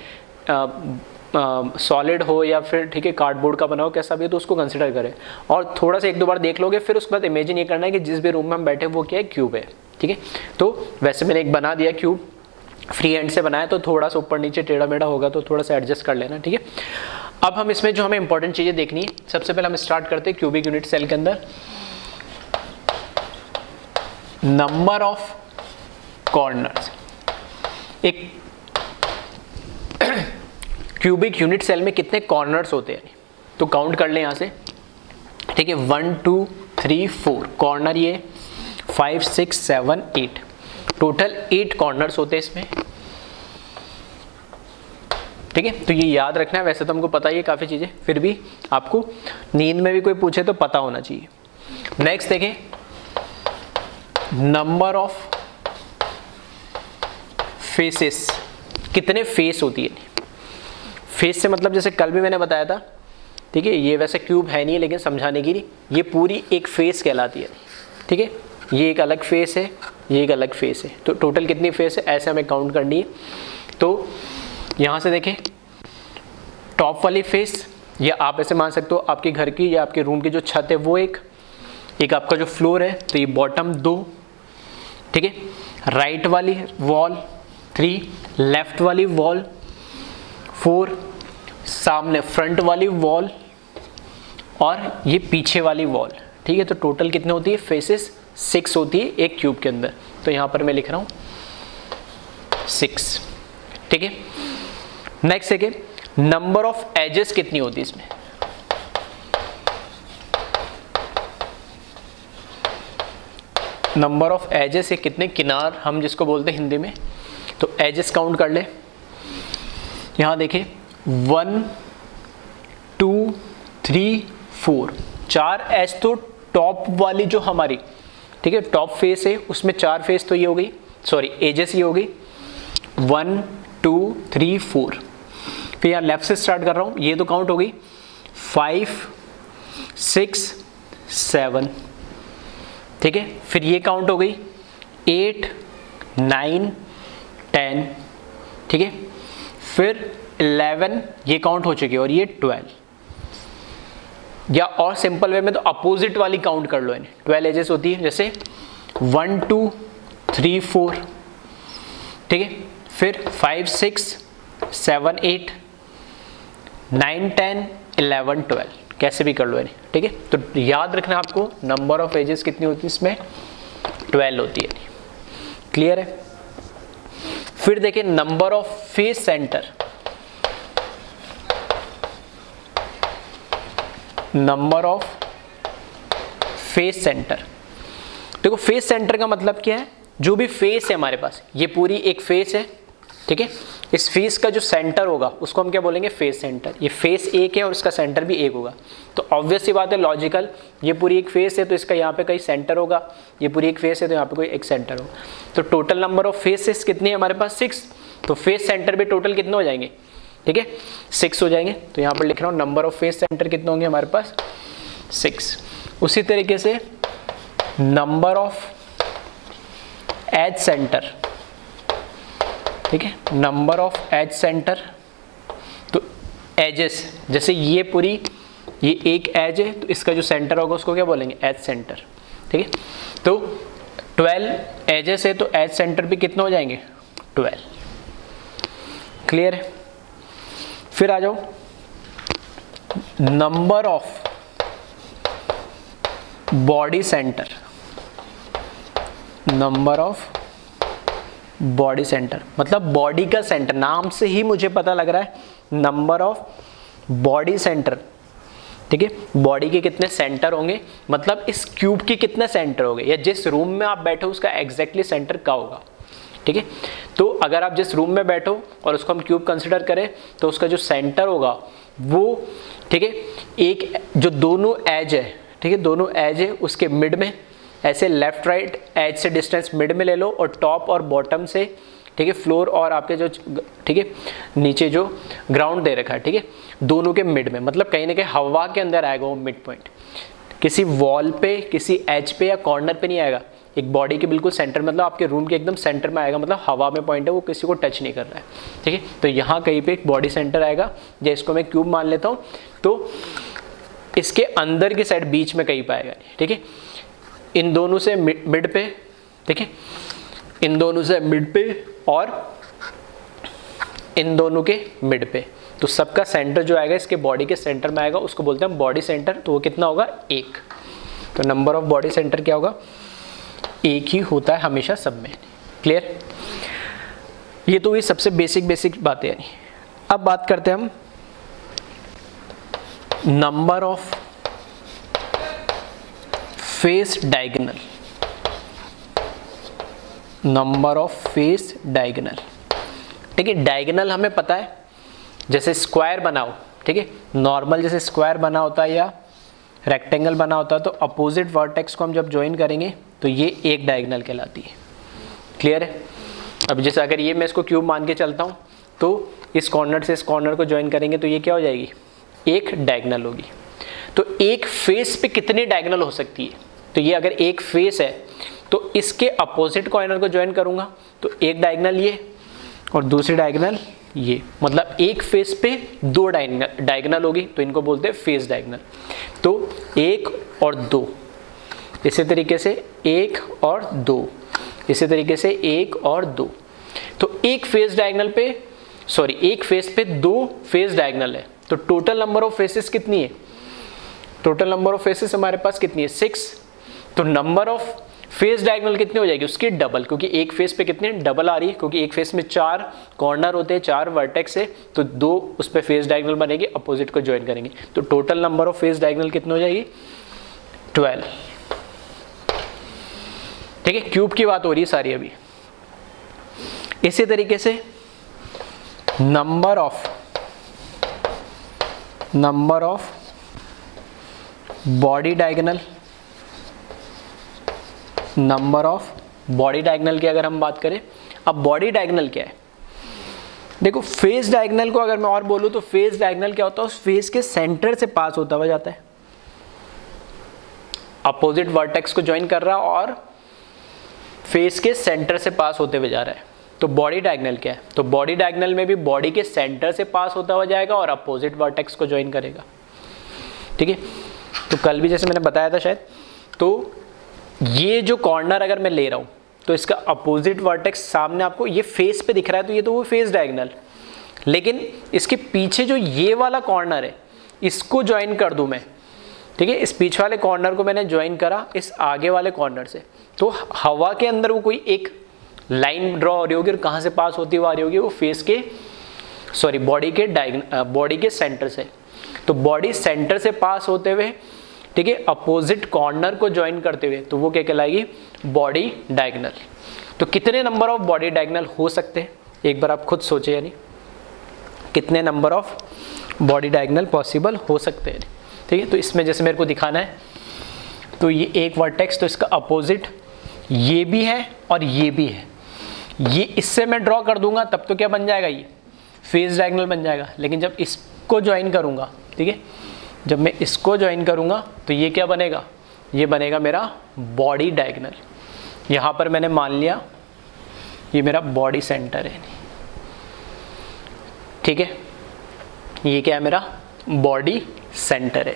सॉलिड हो या फिर, ठीक है, कार्डबोर्ड का बना हो, कैसा भी हो, तो उसको कंसिडर करें और थोड़ा सा एक दो बार देख लोगे, फिर उसके बाद इमेजिन ये करना है कि जिस भी रूम में हम बैठे वो क्या है, क्यूब है, ठीक है। तो वैसे मैंने एक बना दिया क्यूब, फ्री हैंड से बनाया, तो थोड़ा सा ऊपर नीचे टेढ़ा मेढ़ा होगा तो थोड़ा सा एडजस्ट कर लेना, ठीक है। अब हम इसमें जो हमें इंपॉर्टेंट चीज़ें देखनी है, सबसे पहले हम स्टार्ट करते हैं क्यूबिक यूनिट सेल के अंदर नंबर ऑफ कॉर्नर्स। एक क्यूबिक यूनिट सेल में कितने कॉर्नर्स होते हैं, तो काउंट कर लें यहाँ से, ठीक है, 1 2 3 4 कॉर्नर, ये 5 6 7 8, टोटल 8 कॉर्नर्स होते हैं इसमें, ठीक है। तो ये याद रखना है, वैसे तो हमको पता ही है काफ़ी चीज़ें, फिर भी आपको नींद में भी कोई पूछे तो पता होना चाहिए। नेक्स्ट देखें, नंबर ऑफ फेसेस, कितने फेस होती है। फेस से मतलब जैसे कल भी मैंने बताया था, ठीक है, ये वैसे क्यूब है नहीं लेकिन समझाने की नहीं, ये पूरी एक फेस कहलाती है, ठीक है। ये एक अलग फेस है, ये एक अलग फेस है, तो टोटल कितनी फेस है ऐसे हमें काउंट करनी है। तो यहाँ से देखें, टॉप वाली फेस, या आप ऐसे मान सकते हो आपके घर की या आपके रूम की जो छत है वो एक आपका जो फ्लोर है तो ये बॉटम 2, ठीक है, राइट वाली वॉल 3, लेफ्ट वाली वॉल 4, सामने फ्रंट वाली वॉल और ये पीछे वाली वॉल, ठीक है। तो टोटल कितने होती है फेसेस, 6 होती है एक क्यूब के अंदर, तो यहाँ पर मैं लिख रहा हूँ 6, ठीक है। नेक्स्ट देखिए, नंबर ऑफ एजेस कितनी होती है इसमें, नंबर ऑफ एजेस है कितने किनार हम जिसको बोलते हैं हिंदी में, तो एजेस काउंट कर ले। यहाँ देखिए 1 2 3 4, 4 एज तो टॉप वाली जो हमारी, ठीक है, टॉप फेस है उसमें 4 फेस तो ये हो गई, सॉरी एजेस ये हो गई 1 2 3 4। फिर यहाँ लेफ्ट से स्टार्ट कर रहा हूँ, ये तो काउंट हो गई 5 6 7, ठीक है। फिर ये काउंट हो गई 8 9 10, ठीक है। फिर 11 ये काउंट हो चुकी है और ये 12, या और सिंपल वे में तो अपोजिट वाली काउंट कर लो इन्हें, 12 एजेस होती है, जैसे 1 2 3 4, ठीक है। फिर 5 6 7 8 9 10 11 12, कैसे भी कर लो इन्हें, ठीक है। तो याद रखना आपको नंबर ऑफ एजेस कितनी होती है इसमें, 12 होती है, क्लियर है। फिर देखिए number of face center, number of face centre, देखो फेस सेंटर का मतलब क्या है, जो भी फेस है हमारे पास, ये पूरी एक फेस है, ठीक है, इस फेस का जो सेंटर होगा उसको हम क्या बोलेंगे, फेस सेंटर। ये फेस एक है और इसका सेंटर भी एक होगा, तो ऑब्वियस सी बात है, लॉजिकल, ये पूरी एक फेस है तो इसका यहाँ पे कहीं सेंटर होगा, ये पूरी एक फेस है तो यहाँ पे कोई एक सेंटर होगा। तो टोटल नंबर ऑफ फेसेस कितनी है हमारे पास, 6, तो फेस सेंटर भी टोटल कितने हो जाएंगे, ठीक है, 6 हो जाएंगे। तो यहाँ पर लिख रहा हूँ नंबर ऑफ फेस सेंटर कितने होंगे हमारे पास, 6। उसी तरीके से नंबर ऑफ एज सेंटर, ठीक है, नंबर ऑफ एज सेंटर, तो एजेस, जैसे ये पूरी ये एक एज है तो इसका जो सेंटर होगा उसको क्या बोलेंगे, एज सेंटर, ठीक है। तो 12 एजेस है तो एज सेंटर भी कितने हो जाएंगे, 12, क्लियर है। फिर आ जाओ number of body centre, number of body centre, मतलब बॉडी का सेंटर, नाम से ही मुझे पता लग रहा है नंबर ऑफ बॉडी सेंटर। ठीक है, बॉडी के कितने सेंटर होंगे, मतलब इस क्यूब के कितने सेंटर होंगे, या जिस रूम में आप बैठे हो उसका एग्जैक्टली सेंटर क्या होगा। ठीक है, तो अगर आप जिस रूम में बैठो और उसको हम क्यूब कंसिडर करें तो उसका जो सेंटर होगा वो, ठीक है, एक जो दोनों एज है, ठीक है, दोनों एज है उसके मिड में, ऐसे लेफ्ट राइट एज से डिस्टेंस मिड में ले लो और टॉप और बॉटम से, ठीक है, फ्लोर और आपके जो, ठीक है, नीचे जो ग्राउंड दे रखा है, ठीक है, दोनों के मिड में, मतलब कहीं ना कहीं हवा के अंदर आएगा वो मिड पॉइंट, किसी वॉल पे, किसी एज पे या कॉर्नर पे नहीं आएगा, एक बॉडी के बिल्कुल सेंटर, मतलब आपके रूम के एकदम सेंटर में आएगा, मतलब हवा में पॉइंट है, वो किसी को टच नहीं कर रहा है। ठीक है, तो यहाँ कहीं पे एक बॉडी सेंटर आएगा, या इसको मैं क्यूब मान लेता हूँ, तो इसके अंदर की साइड बीच में कहीं पाएगा। ठीक है, इन दोनों से मिड पे, ठीक है, इन दोनों से मिड पे और इन दोनों के मिड पे, तो सबका सेंटर जो आएगा इसके बॉडी के सेंटर में आएगा, उसको बोलते हैं बॉडी सेंटर। तो वो कितना होगा, 1। तो नंबर ऑफ बॉडी सेंटर क्या होगा, 1 ही होता है हमेशा सब में। क्लियर, ये तो ये सबसे बेसिक बातें हैं। अब बात करते हैं हम number of face diagonal, number of face diagonal. ठीक है, डायगोनल हमें पता है, जैसे स्क्वायर बनाओ, ठीक है, नॉर्मल जैसे स्क्वायर बना होता है या रेक्टेंगल बना होता है, तो अपोजिट वर्टेक्स को हम जब ज्वाइन करेंगे तो ये एक डायगोनल कहलाती है। क्लियर है, अब जैसे अगर ये मैं इसको क्यूब मान के चलता हूँ तो इस कॉर्नर से इस कॉर्नर को ज्वाइन करेंगे तो ये क्या हो जाएगी, एक डायगोनल होगी। तो एक फेस पे कितनी डायगोनल हो सकती है, तो ये अगर एक फेस है तो इसके अपोजिट कॉर्नर को ज्वाइन करूंगा तो एक डायगोनल ये और दूसरी डायगोनल ये, मतलब एक फेस पे 2 डायगोनल होगी, तो इनको बोलते हैं फेस डायगोनल। तो 1 और 2, इसी तरीके से 1 और 2, इसी तरीके से 1 और 2। तो एक फेस डायगोनल पे, सॉरी, एक फेस पे 2 फेस डायगोनल है, तो टोटल नंबर ऑफ फेसेस कितनी है, टोटल नंबर ऑफ फेसेस हमारे पास कितनी है, 6। तो नंबर ऑफ फेस डायगोनल कितनी हो जाएगी, उसकी डबल, क्योंकि एक फेस पे कितने डबल आ रही है, क्योंकि एक फेस में 4 कॉर्नर होते हैं, 4 वर्टेक्स है, तो 2 उस पर फेस डायगोनल बनेगी, अपोजिट को ज्वाइन करेंगे, तो total number of face diagonal कितनी हो जाएगी, 12। ठीक है, क्यूब की बात हो रही है सारी अभी। इसी तरीके से number of body diagonal, number of body diagonal की अगर हम बात करें, अब बॉडी डायगोनल क्या है, देखो फेस डायगोनल को अगर मैं और बोलूं तो फेस डायगोनल क्या होता है, उस फेस के सेंटर से पास होता हुआ जाता है, अपोजिट वर्टेक्स को ज्वाइन कर रहा है और फेस के सेंटर से पास होते हुए जा रहा है। तो बॉडी डायगोनल क्या है, तो बॉडी डायगोनल में भी बॉडी के सेंटर से पास होता हुआ जाएगा और अपोजिट वर्टेक्स को ज्वाइन करेगा। ठीक है, तो कल भी जैसे मैंने बताया था शायद, तो ये जो कॉर्नर अगर मैं ले रहा हूँ तो इसका अपोजिट वर्टेक्स सामने आपको ये फेस पे दिख रहा है, तो ये तो वो फेस डायगोनल, लेकिन इसके पीछे जो ये वाला कॉर्नर है इसको ज्वाइन कर दूं मैं। ठीक है, इस पीछे वाले कॉर्नर को मैंने ज्वाइन करा इस आगे वाले कॉर्नर से, तो हवा के अंदर वो कोई एक लाइन ड्रॉ हो रही होगी और कहाँ से पास होती हुई आ रही होगी, वो फेस के, सॉरी, बॉडी के सेंटर से। तो बॉडी सेंटर से पास होते हुए, ठीक है, अपोजिट कॉर्नर को ज्वाइन करते हुए, तो वो क्या कहलाएगी, बॉडी डायगोनल। तो कितने नंबर ऑफ बॉडी डायगोनल हो सकते हैं, एक बार आप खुद सोचे, यानी कितने number of body diagonal possible हो सकते हैं। ठीक है, तो इसमें जैसे मेरे को दिखाना है, तो ये एक वर्टेक्स, तो इसका अपोजिट ये भी है और ये भी है, ये इससे मैं ड्रॉ कर दूंगा तब तो क्या बन जाएगा, ये फेस डायगोनल बन जाएगा। लेकिन जब इसको ज्वाइन करूंगा, ठीक है, जब मैं इसको ज्वाइन करूंगा तो ये क्या बनेगा, ये बनेगा मेरा बॉडी डायगोनल। यहाँ पर मैंने मान लिया ये मेरा बॉडी सेंटर है। ठीक है, ये क्या है, मेरा बॉडी सेंटर है।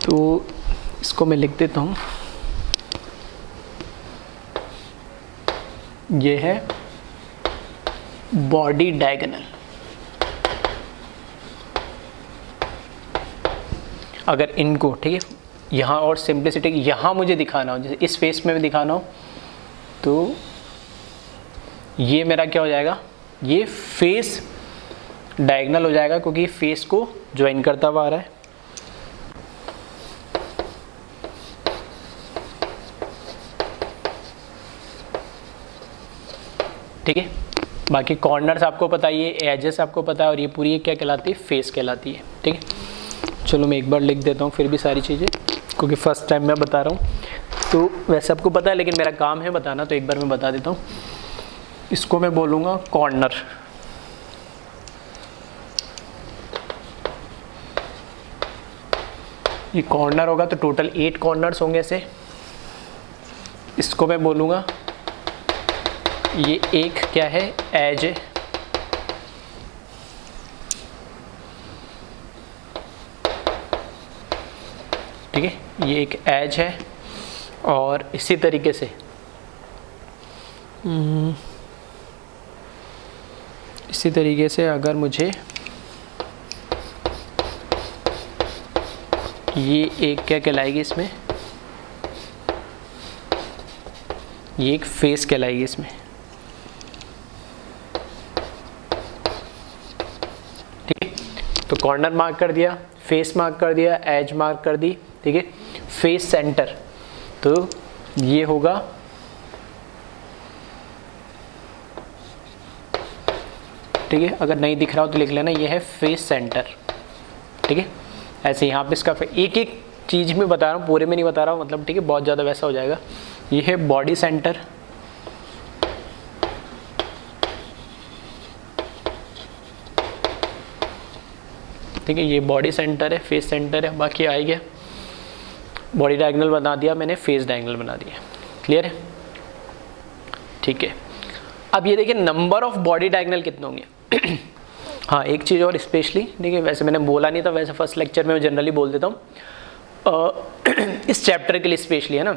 तो इसको मैं लिख देता हूँ, ये है बॉडी डायगोनल। अगर इनको, ठीक है, यहाँ और सिंप्लिसिटी यहाँ मुझे दिखाना हो, जैसे इस फेस में भी दिखाना हो तो ये मेरा क्या हो जाएगा, ये फेस डायगोनल हो जाएगा क्योंकि फेस को ज्वाइन करता हुआ आ रहा है। ठीक है, बाकी कॉर्नर्स आपको पता है, ये एजेस आपको पता है, और ये पूरी क्या कहलाती है, फेस कहलाती है। ठीक है, चलो मैं एक बार लिख देता हूँ फिर भी सारी चीज़ें, क्योंकि फर्स्ट टाइम मैं बता रहा हूँ तो वैसे आपको पता है, लेकिन मेरा काम है बताना, तो एक बार मैं बता देता हूँ। इसको मैं बोलूँगा कॉर्नर। ये कॉर्नर होगा तो टोटल 8 कॉर्नर्स होंगे ऐसे। इसको मैं बोलूँगा, ये एक क्या है, एज है। ठीक है, ये एक एज है। और इसी तरीके से अगर मुझे ये एक क्या कहलाएगी इसमें, ये एक फेस कहलाएगी इसमें। ठीक है, तो कॉर्नर मार्क कर दिया, फेस मार्क कर दिया, एज मार्क कर दी। ठीक है, फेस सेंटर, तो ये होगा ठीक है, अगर नहीं दिख रहा हो तो लिख लेना, ये है फेस सेंटर। ठीक है, ऐसे यहाँ पे इसका एक एक चीज़ में बता रहा हूँ, पूरे में नहीं बता रहा हूँ, मतलब ठीक है, बहुत ज़्यादा वैसा हो जाएगा। ये है बॉडी सेंटर। ठीक है, ये बॉडी सेंटर है, फेस सेंटर है। बाकी आ गया, बॉडी डायगोनल बना दिया मैंने, फेस डायगोनल बना दिया। क्लियर है? ठीक है, अब ये देखिए नंबर ऑफ बॉडी डायगोनल कितने होंगे। हाँ, एक चीज़ और स्पेशली, देखिए वैसे मैंने बोला नहीं था, वैसे फर्स्ट लेक्चर में मैं जनरली बोल देता हूँ इस चैप्टर के लिए स्पेशली, है ना।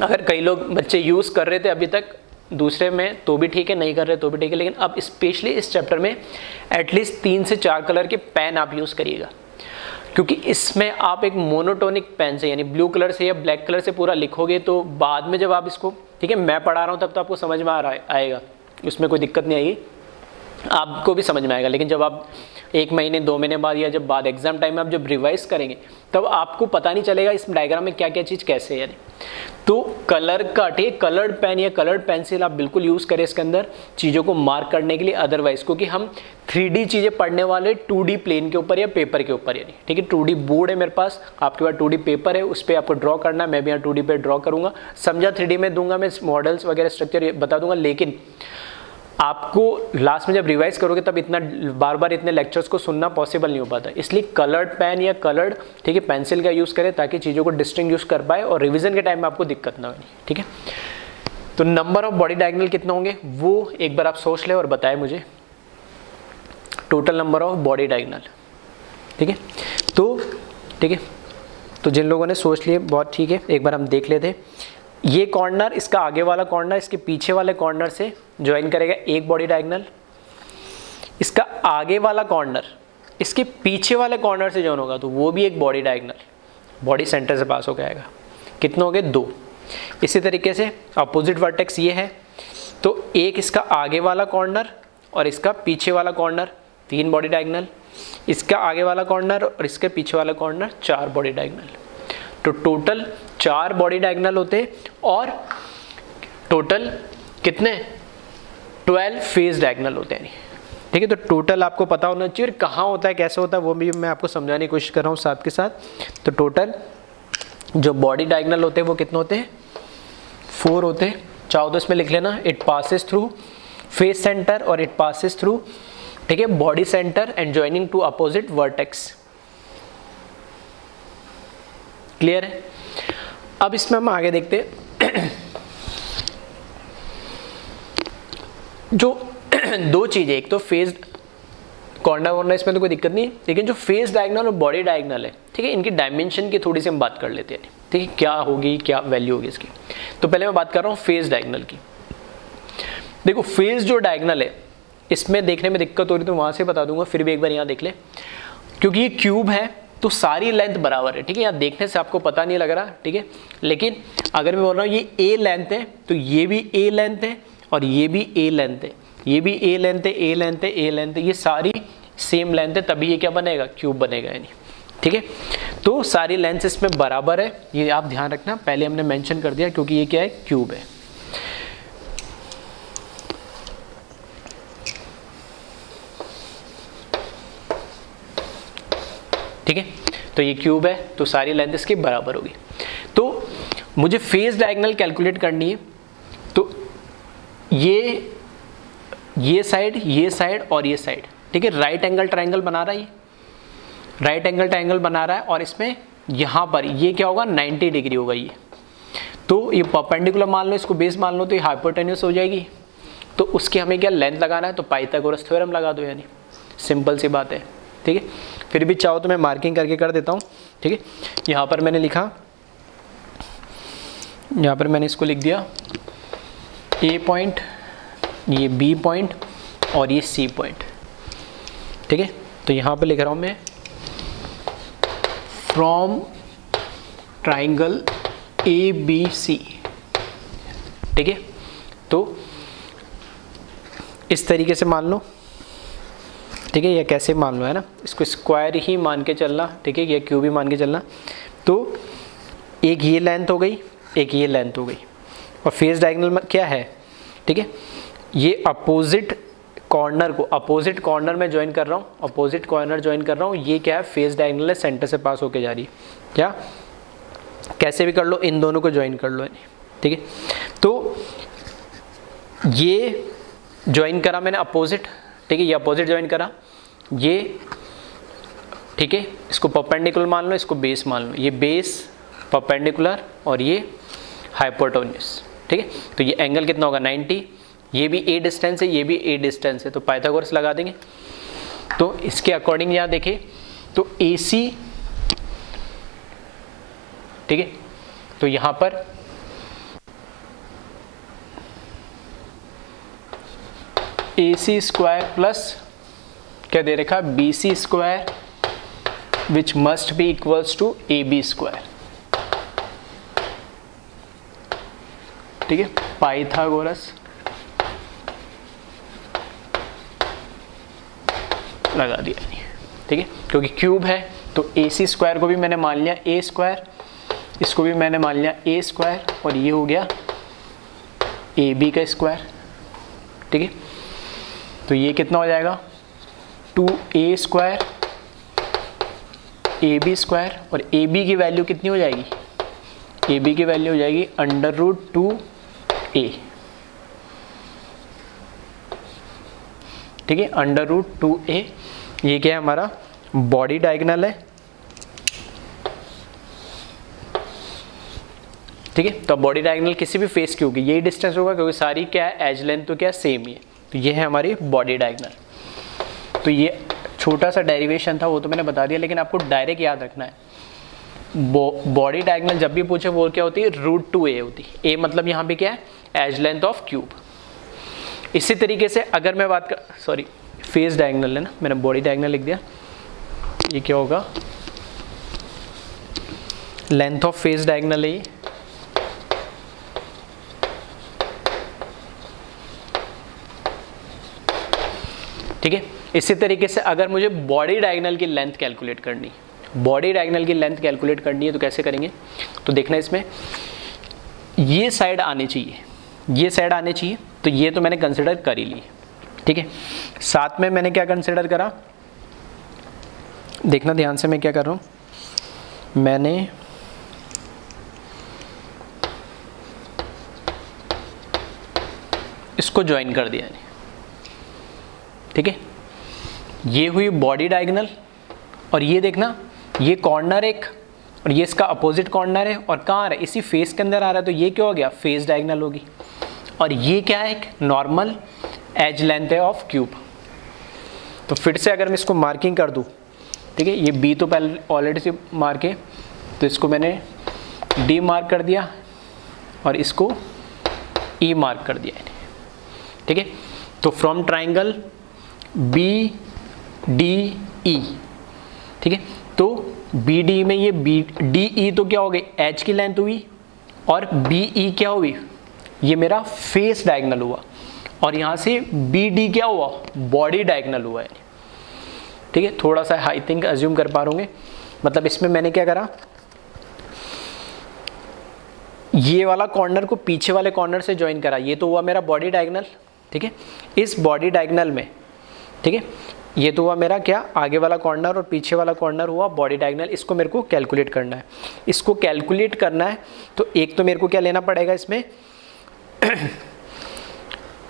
अगर कई लोग बच्चे यूज़ कर रहे थे अभी तक दूसरे में तो भी ठीक है, नहीं कर रहे तो भी ठीक है, लेकिन अब स्पेशली इस चैप्टर में एटलीस्ट 3 से 4 कलर के पेन आप यूज़ करिएगा, क्योंकि इसमें आप एक मोनोटोनिक पेन से यानी ब्लू कलर से या ब्लैक कलर से पूरा लिखोगे तो बाद में जब आप इसको, ठीक है, मैं पढ़ा रहा हूँ तब तो आपको समझ में आएगा, उसमें कोई दिक्कत नहीं आएगी, आपको भी समझ में आएगा। लेकिन जब आप 1 महीने 2 महीने बाद या जब बाद एग्जाम टाइम में आप जब रिवाइज करेंगे तब आपको पता नहीं चलेगा इस डायग्राम में क्या क्या चीज़ कैसे है। यानी तो कलर का, ठीक है, कलर्ड पेन या कलर्ड पेंसिल आप बिल्कुल यूज़ करें इसके अंदर चीज़ों को मार्क करने के लिए। अदरवाइज क्योंकि हम 3D चीज़ें पढ़ने वाले 2D प्लेन के ऊपर या पेपर के ऊपर, यानी ठीक है, 2D बोर्ड है मेरे पास, आपके पास 2D पेपर है, उस पर आपको ड्रॉ करना है। मैं भी यहाँ 2D पे ड्रॉ करूँगा, समझा 3D में दूंगा, मैं मॉडल्स वगैरह स्ट्रक्चर बता दूंगा, लेकिन आपको लास्ट में जब रिवाइज करोगे तब इतना बार बार इतने लेक्चर्स को सुनना पॉसिबल नहीं हो पाता। इसलिए कलर्ड पेन या कलर्ड, ठीक है, पेंसिल का यूज़ करें ताकि चीज़ों को डिस्टिंग्विश कर पाए और रिवीजन के टाइम में आपको दिक्कत ना हो। ठीक है, तो नंबर ऑफ बॉडी डायगोनल कितने होंगे वो एक बार आप सोच ले और बताएं मुझे, total number of body diagonal. ठीक है, तो ठीक है, तो जिन लोगों ने सोच लिए बहुत ठीक है, एक बार हम देख लेते। ये कॉर्नर, इसका आगे वाला कॉर्नर इसके पीछे वाले कॉर्नर से ज्वाइन करेगा एक बॉडी डायगोनल। इसका आगे वाला कॉर्नर इसके पीछे वाले कॉर्नर से ज्वाइन होगा तो वो भी एक बॉडी डायगोनल, बॉडी सेंटर से पास हो जाएगा। कितने हो गए? 2। इसी तरीके से अपोजिट वर्टेक्स ये है, तो एक इसका आगे वाला कॉर्नर और इसका पीछे वाला कॉर्नर, 3 बॉडी डायगोनल। इसका आगे वाला कॉर्नर और इसके पीछे वाला कॉर्नर, 4 बॉडी डायगोनल। तो टोटल 4 बॉडी डायगोनल होते और टोटल कितने? 12 फेस डायगोनल होते हैं। ठीक है, तो टोटल आपको पता होना चाहिए कहाँ होता है, कैसे होता है, वो भी मैं आपको समझाने की कोशिश कर रहा हूँ साथ के साथ। तो टोटल जो बॉडी डायगोनल होते हैं वो कितने होते हैं? 4 होते हैं। चाहो तो इसमें लिख लेना, it passes through face centre और इट पासिस थ्रू, ठीक है, body centre and joining two opposite vertex. Clear है? अब इसमें हम आगे देखते हैं जो 2 चीजें, एक तो फेस कॉर्नर वॉर्नर, इसमें तो कोई दिक्कत नहीं है, लेकिन जो फेस डायगोनल और बॉडी डायगोनल है, ठीक है, इनकी डायमेंशन की थोड़ी सी हम बात कर लेते हैं। ठीक है, क्या होगी, क्या वैल्यू होगी इसकी। तो पहले मैं बात कर रहा हूँ फेस डायगोनल की। देखो फेस जो डायगोनल है इसमें देखने में दिक्कत हो रही तो वहां से बता दूंगा, फिर भी एक बार यहाँ देख ले, क्योंकि ये क्यूब है तो सारी लेंथ बराबर है, ठीक है। यहाँ देखने से आपको पता नहीं लग रहा, ठीक है, लेकिन अगर मैं बोल रहा हूँ ये ए लेंथ है तो ये भी ए लेंथ है और ये भी ए लेंथ है, ये भी ए लेंथ है, ए लेंथ है, ए लेंथ है, ये सारी सेम लेंथ है, तभी ये क्या बनेगा, क्यूब बनेगा यानी, ठीक है। तो सारी लेंथ इसमें बराबर है, ये आप ध्यान रखना, पहले हमने मेंशन कर दिया क्योंकि ये क्या है, क्यूब है। ठीक है, तो ये क्यूब है तो सारी लेंथ इसकी बराबर होगी। तो मुझे फेज डायगोनल कैलकुलेट करनी है, तो ये साइड और ये साइड, ठीक है, राइट एंगल ट्रायंगल बना रहा है, ये राइट एंगल ट्रायंगल बना रहा है और इसमें यहाँ पर ये क्या होगा, 90 डिग्री होगा ये। तो ये परपेंडिकुलर मान लो, इसको बेस मान लो, तो ये हाइपोटेन्यूस हो जाएगी। तो उसकी हमें क्या लेंथ लगाना है, तो पाइथागोरस थ्योरम लगा दो, यानी सिंपल सी बात है, ठीक है। फिर भी चाहो तो मैं मार्किंग करके कर देता हूँ, ठीक है। यहाँ पर मैंने लिखा, यहाँ पर मैंने इसको लिख दिया ए पॉइंट, ये बी पॉइंट और ये सी पॉइंट, ठीक है। तो यहाँ पर लिख रहा हूँ मैं from triangle A B C, ठीक है। तो इस तरीके से मान लो, ठीक है, या कैसे मान लो, है ना, इसको स्क्वायर ही मान के चलना, ठीक है, या क्यूब ही मान के चलना। तो एक ये लेंथ हो गई, एक ये लेंथ हो गई, और फेस डायगोनल क्या है, ठीक है, ये अपोजिट कॉर्नर को अपोजिट कॉर्नर में ज्वाइन कर रहा हूँ, अपोजिट कॉर्नर ज्वाइन कर रहा हूँ, ये क्या है, फेस डायगोनल है, सेंटर से पास होके जा रही है, क्या कैसे भी कर लो, इन दोनों को ज्वाइन कर लो, ठीक है। तो ये ज्वाइन करा मैंने अपोजिट, ठीक है, ये अपोजिट ज्वाइन करा, ये, ठीक है, इसको परपेंडिकुलर मान लो, इसको बेस मान लो, ये बेस परपेंडिकुलर और ये हाइपोटेन्यूस, ठीक है। तो ये एंगल कितना होगा, 90, ये भी ए डिस्टेंस है, ये भी ए डिस्टेंस है, तो पाइथागोरस लगा देंगे। तो इसके अकॉर्डिंग यहाँ देखें तो AC, ठीक है, तो यहाँ पर AC स्क्वायर प्लस क्या दे रखा, BC square which must be equals to AB square, ठीक है, पाइथागोरस लगा दिया, ठीक है, क्योंकि क्यूब है तो AC स्क्वायर को भी मैंने मान लिया A स्क्वायर, इसको भी मैंने मान लिया A स्क्वायर, और ये हो गया AB का स्क्वायर, ठीक है। तो ये कितना हो जाएगा, 2A स्क्वायर AB स्क्वायर, और AB की वैल्यू कितनी हो जाएगी, AB की वैल्यू हो जाएगी √2A, ठीक है, √2A। ये क्या है, हमारा बॉडी डायगोनल है, ठीक है। तो बॉडी डायगोनल किसी भी फेस की होगी, यही डिस्टेंस होगा क्योंकि सारी क्या है, एज लेंथ तो क्या सेम ही है। तो ये है हमारी बॉडी डायगोनल। तो ये छोटा सा डेरिवेशन था, वो तो मैंने बता दिया, लेकिन आपको डायरेक्ट याद रखना है, बॉडी डायगोनल जब भी पूछे वो क्या होती है, √2A होती है। ए मतलब यहाँ पे क्या है, एज लेंथ ऑफ क्यूब। इसी तरीके से अगर मैं बात कर, सॉरी फेस डायगोनल है ना, मैंने बॉडी डायगोनल लिख दिया, ये क्या होगा, लेंथ ऑफ फेस डायगोनल है ये, ठीक है। इसी तरीके से अगर मुझे बॉडी डायगोनल की लेंथ कैलकुलेट करनी है, बॉडी डायगोनल की लेंथ कैलकुलेट करनी है तो कैसे करेंगे, तो देखना इसमें ये साइड आनी चाहिए, ये साइड आनी चाहिए, तो ये तो मैंने कंसिडर कर ही ली, ठीक है। साथ में मैंने क्या कंसिडर करा, देखना ध्यान से मैं क्या कर रहा हूँ, मैंने इसको ज्वाइन कर दिया, ठीक है। ये हुई बॉडी डायगोनल, और ये देखना ये कॉर्नर एक, और ये इसका अपोजिट कॉर्नर है, और कहाँ आ रहा है, इसी फेस के अंदर आ रहा है, तो ये क्या हो गया, फेस डायगोनल होगी। और ये क्या है, एक नॉर्मल एज लेंथ है ऑफ क्यूब। तो फिर से अगर मैं इसको मार्किंग कर दूं, ठीक है, ये बी तो पहले ऑलरेडी से मार्क है, तो इसको मैंने डी मार्क कर दिया और इसको ई मार्क कर दिया, ठीक है। तो from triangle B D E, ठीक है, तो बी डी में ये बी डी ई तो क्या हो गई, एच की लेंथ हुई, और बी ई क्या हुई, ये मेरा फेस डायगोनल हुआ, और यहाँ से बी डी क्या हुआ, बॉडी डायगोनल हुआ है। ठीक है, थोड़ा सा आई थिंक अज्यूम कर पा रहे होंगे। मतलब इसमें मैंने क्या करा, ये वाला कॉर्नर को पीछे वाले कॉर्नर से ज्वाइन करा, ये तो हुआ मेरा बॉडी डायगोनल। ठीक है, इस बॉडी डायगोनल में, ठीक है, ये तो हुआ मेरा क्या, आगे वाला कॉर्नर और पीछे वाला कॉर्नर हुआ बॉडी डायगोनल। इसको मेरे को कैलकुलेट करना है। इसको कैलकुलेट करना है तो एक तो मेरे को क्या लेना पड़ेगा इसमें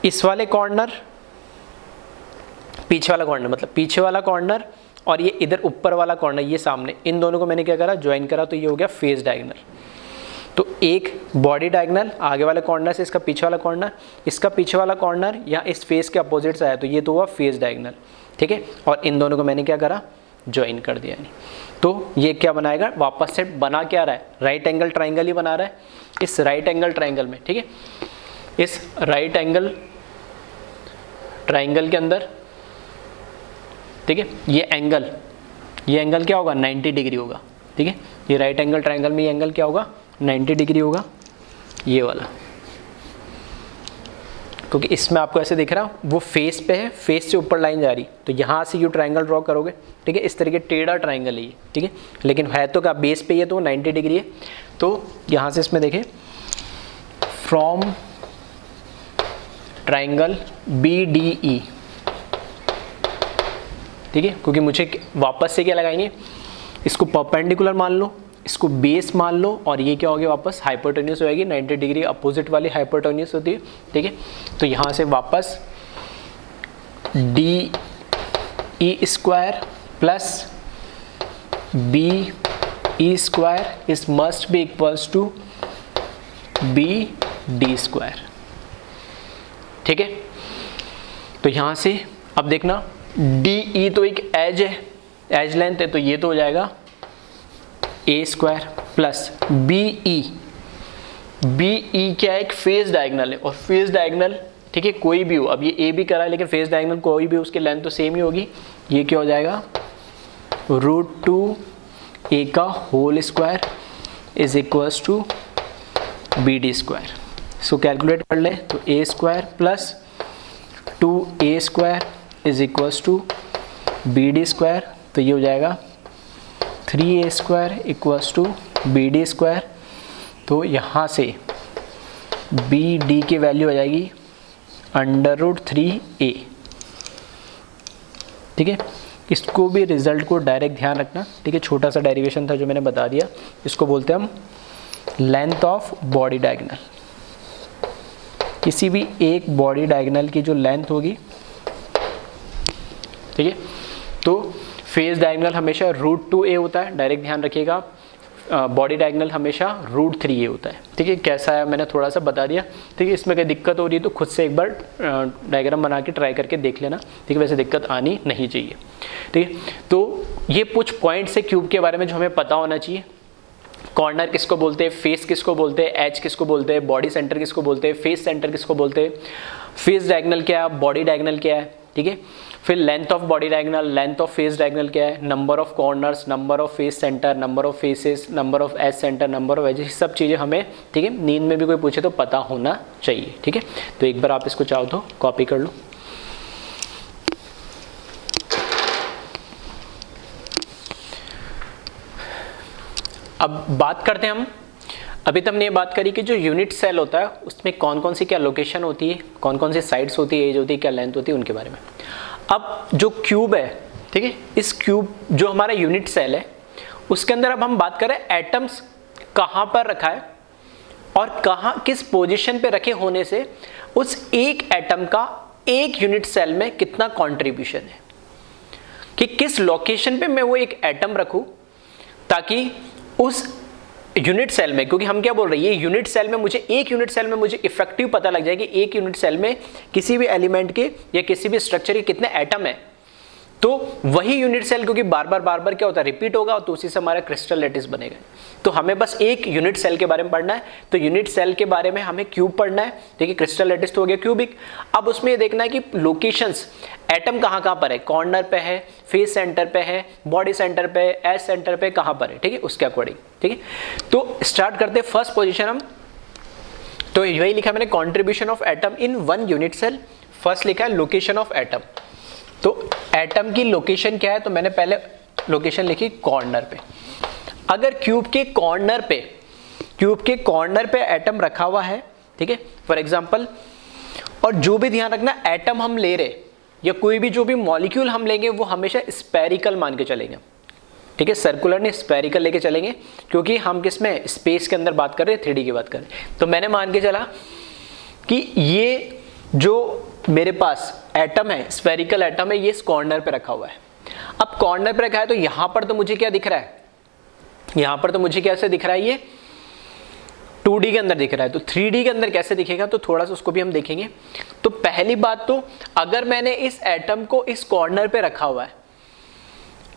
इस वाले कॉर्नर, पीछे वाला कॉर्नर, मतलब पीछे वाला कॉर्नर और ये इधर ऊपर वाला कॉर्नर, ये सामने, इन दोनों को मैंने क्या करा, ज्वाइन करा, तो ये हो गया फेस डायगोनल। तो एक बॉडी डायगोनल आगे वाले कॉर्नर से इसका पीछे वाला कॉर्नर, इसका पीछे वाला कॉर्नर या इस फेस के अपोजिट से आया, तो ये तो हुआ फेस डायगोनल। ठीक है, और इन दोनों को मैंने क्या करा, ज्वाइन कर दिया। नहीं तो ये क्या बनाएगा, वापस से बना क्या रहा है, राइट एंगल ट्राइंगल ही बना रहा है। इस राइट एंगल ट्राइंगल में, ठीक है, इस राइट एंगल ट्राइंगल के अंदर, ठीक है, ये एंगल क्या होगा, 90 डिग्री होगा। ठीक है, ये राइट एंगल ट्राइंगल में ये एंगल क्या होगा, 90 डिग्री होगा, ये वाला, क्योंकि इसमें आपको ऐसे दिख रहा, वो फेस पे है, फेस से ऊपर लाइन जा रही, तो यहाँ से यू ट्राइंगल ड्रॉ करोगे। ठीक है, इस तरीके टेढ़ा ट्राइंगल है ये। ठीक है, लेकिन है तो क्या, बेस पे ये तो 90 डिग्री है। तो यहाँ से इसमें देखें, from triangle B D E, ठीक है, क्योंकि मुझे वापस से क्या लगाएंगे, इसको परपेंडिकुलर मान लो, इसको बेस मान लो, और ये क्या हो गया, वापस हाइपोटेन्यूस हो जाएगी, 90 डिग्री अपोजिट वाली हाइपोटेन्यूस होती है। ठीक है, तो यहाँ से वापस D E square plus B E square is must be equals to B D square. ठीक है, तो यहाँ से अब देखना, डी ई तो एक एज है, एज लेंथ है, तो ये तो हो जाएगा ए स्क्वायर प्लस बी ई क्या है, एक फेस डायगोनल है, और फेस डायगोनल, ठीक है, कोई भी हो, अब ये ए भी करा है लेकिन फेस डायगोनल कोई भी, उसकी लेंथ तो सेम ही होगी। ये क्या हो जाएगा, √2 a का whole square is equals to B D square. इसको कैलकुलेट कर ले तो A square plus 2a square is equals to B D square, तो ये हो जाएगा 3a square equals to B D square. तो यहाँ से बी डी की वैल्यू हो जाएगी √3a। ठीक है, इसको भी रिजल्ट को डायरेक्ट ध्यान रखना। ठीक है, छोटा सा डेरिवेशन था जो मैंने बता दिया। इसको बोलते हैं हम लेंथ ऑफ बॉडी डायगोनल। किसी भी एक बॉडी डायगोनल की जो लेंथ होगी, ठीक है, तो फेस डायगोनल हमेशा √2a होता है, डायरेक्ट ध्यान रखिएगा। बॉडी डायगोनल हमेशा √3a होता है। ठीक है, कैसा है मैंने थोड़ा सा बता दिया। ठीक है, इसमें कोई दिक्कत हो रही है तो खुद से एक बार डायग्राम बना के ट्राई करके देख लेना। ठीक है, वैसे दिक्कत आनी नहीं चाहिए। ठीक है, तो ये कुछ पॉइंट्स है क्यूब के बारे में जो हमें पता होना चाहिए। कॉर्नर किसको बोलते हैं, फेस किसको बोलते हैं, एज किसको बोलते हैं, बॉडी सेंटर किसको बोलते हैं, फेस सेंटर किसको बोलते हैं, फेस डायगोनल क्या है, बॉडी डायगोनल क्या है। ठीक है, फिर length of body diagonal, length of face diagonal क्या है, number of corners, number of face center, number of faces, number of edge center, number of edges, सब चीज़ें हमें, ठीक है, नींद में भी कोई पूछे तो पता होना चाहिए। ठीक है, तो एक बार आप इसको चाहो तो कॉपी कर लो। अब बात करते हैं हम, अभी तक हमने ये बात करी कि जो यूनिट सेल होता है उसमें कौन कौन सी क्या लोकेशन होती है, कौन कौन सी साइड्स होती है, एज होती है, क्या लेंथ होती है, उनके बारे में। अब जो क्यूब है, ठीक है, इस क्यूब जो हमारा यूनिट सेल है उसके अंदर अब हम बात करें एटम्स कहाँ पर रखा है और कहाँ किस पोजीशन पे रखे होने से उस एक एटम का एक यूनिट सेल में कितना कंट्रीब्यूशन है, कि किस लोकेशन पे मैं वो एक एटम रखूं ताकि उस यूनिट सेल में, क्योंकि हम क्या बोल रहे हैं, ये यूनिट सेल में मुझे, एक यूनिट सेल में मुझे इफेक्टिव पता लग जाए कि एक यूनिट सेल में किसी भी एलिमेंट के या किसी भी स्ट्रक्चर के कितने एटम है, तो वही यूनिट सेल क्योंकि बार बार क्या होता है, रिपीट होगा, तो उसी से हमारा क्रिस्टल लैटिस बनेगा। तो हमें बस एक यूनिट सेल के बारे में पढ़ना है, तो यूनिट सेल के बारे में हमें क्यूब पढ़ना है। देखिए क्रिस्टल लैटिस तो हो गया क्यूबिक। अब उसमें ये देखना है कि लोकेशंस, एटम कहाँ पर है, कॉर्नर पे है, फेस सेंटर पे है, बॉडी सेंटर पे, एज सेंटर पे, कहाँ पर है, ठीक है, उसके अकॉर्डिंग। ठीक है, तो स्टार्ट करते हैं फर्स्ट पोजीशन हम। तो यही लिखा मैंने, contribution of atom in one unit cell. First लिखा है लोकेशन ऑफ एटम। तो एटम की लोकेशन क्या है, तो मैंने पहले लोकेशन लिखी कॉर्नर पे। अगर क्यूब के कॉर्नर पे एटम रखा हुआ है, ठीक है, फॉर एग्जांपल, और जो भी ध्यान रखना, एटम हम ले रहे या कोई भी जो भी मॉलिक्यूल हम लेंगे वो हमेशा स्फेरिकल मान के चलेंगे। ठीक है, सर्कुलर नहीं स्फेरिकल लेके चलेंगे, क्योंकि हम किसमें, स्पेस के अंदर बात कर रहे हैं, 3D की बात कर रहे हैं। तो मैंने मान के चला कि ये जो मेरे पास एटम है, स्फेरिकल एटम है, ये इस कॉर्नर पे रखा हुआ है। अब कॉर्नर पे रखा है तो यहां पर तो मुझे क्या दिख रहा है, यहां पर तो मुझे कैसे दिख रहा है, ये 2D के अंदर दिख रहा है। तो 3D के अंदर कैसे दिखेगा, तो थोड़ा सा उसको भी हम देखेंगे। तो पहली बात तो, अगर मैंने इस एटम को इस कॉर्नर पे रखा हुआ है,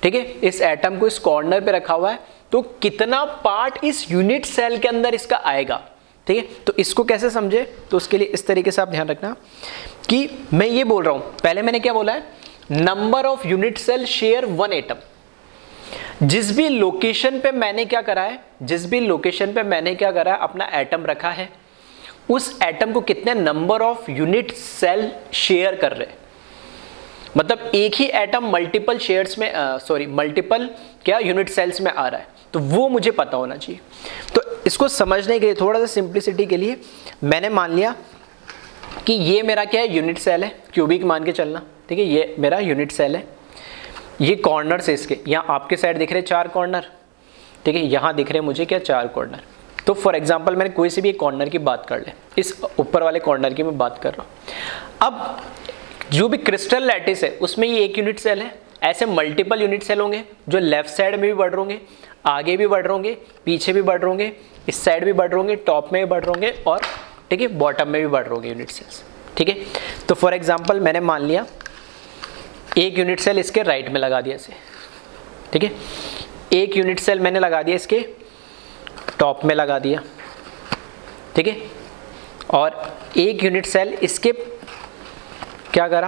ठीक है, इस एटम को इस कॉर्नर पे रखा हुआ है, तो कितना पार्ट इस यूनिट सेल के अंदर इसका आएगा। ठीक है, तो इसको कैसे समझे, तो उसके लिए इस तरीके से आप ध्यान रखना कि मैं ये बोल रहा हूं, पहले मैंने क्या बोला है, number of unit cell share one atom. जिस भी लोकेशन पे मैंने क्या करा है, अपना एटम रखा है, उस एटम को कितने number of unit cell share कर रहे हैं। मतलब एक ही एटम मल्टीपल शेयर्स में, मल्टीपल क्या यूनिट सेल्स में आ रहा है, तो वो मुझे पता होना चाहिए। तो इसको समझने के लिए, थोड़ा सा सिंप्लिसिटी के लिए, मैंने मान लिया कि ये मेरा क्या है, यूनिट सेल है, क्यूबिक मान के चलना। ठीक है, ये मेरा यूनिट सेल है, ये कॉर्नर से इसके यहाँ आपके साइड दिख रहे 4 कॉर्नर, ठीक है, यहाँ दिख रहे मुझे क्या 4 कॉर्नर। तो फॉर एग्जांपल मैंने कोई से भी एक कॉर्नर की बात कर ले, इस ऊपर वाले कॉर्नर की मैं बात कर रहा हूँ। अब जो भी क्रिस्टल लैटिस है उसमें ये एक यूनिट सेल है, ऐसे मल्टीपल यूनिट सेल होंगे जो लेफ्ट साइड में भी बढ़ रहे होंगे, आगे भी बढ़ रहे होंगे, पीछे भी बढ़ रहे होंगे, इस साइड भी बढ़ रहे होंगे, टॉप में भी बढ़ रहे होंगे, और ठीक है बॉटम में भी बढ़ रहे होंगे यूनिट सेल्स। ठीक है, तो फॉर एग्जांपल मैंने मान लिया एक यूनिट सेल इसके राइट में लगा दिया इसे, ठीक है, एक यूनिट सेल मैंने लगा दिया इसके टॉप में लगा दिया, ठीक है, और एक यूनिट सेल इसके क्या करा,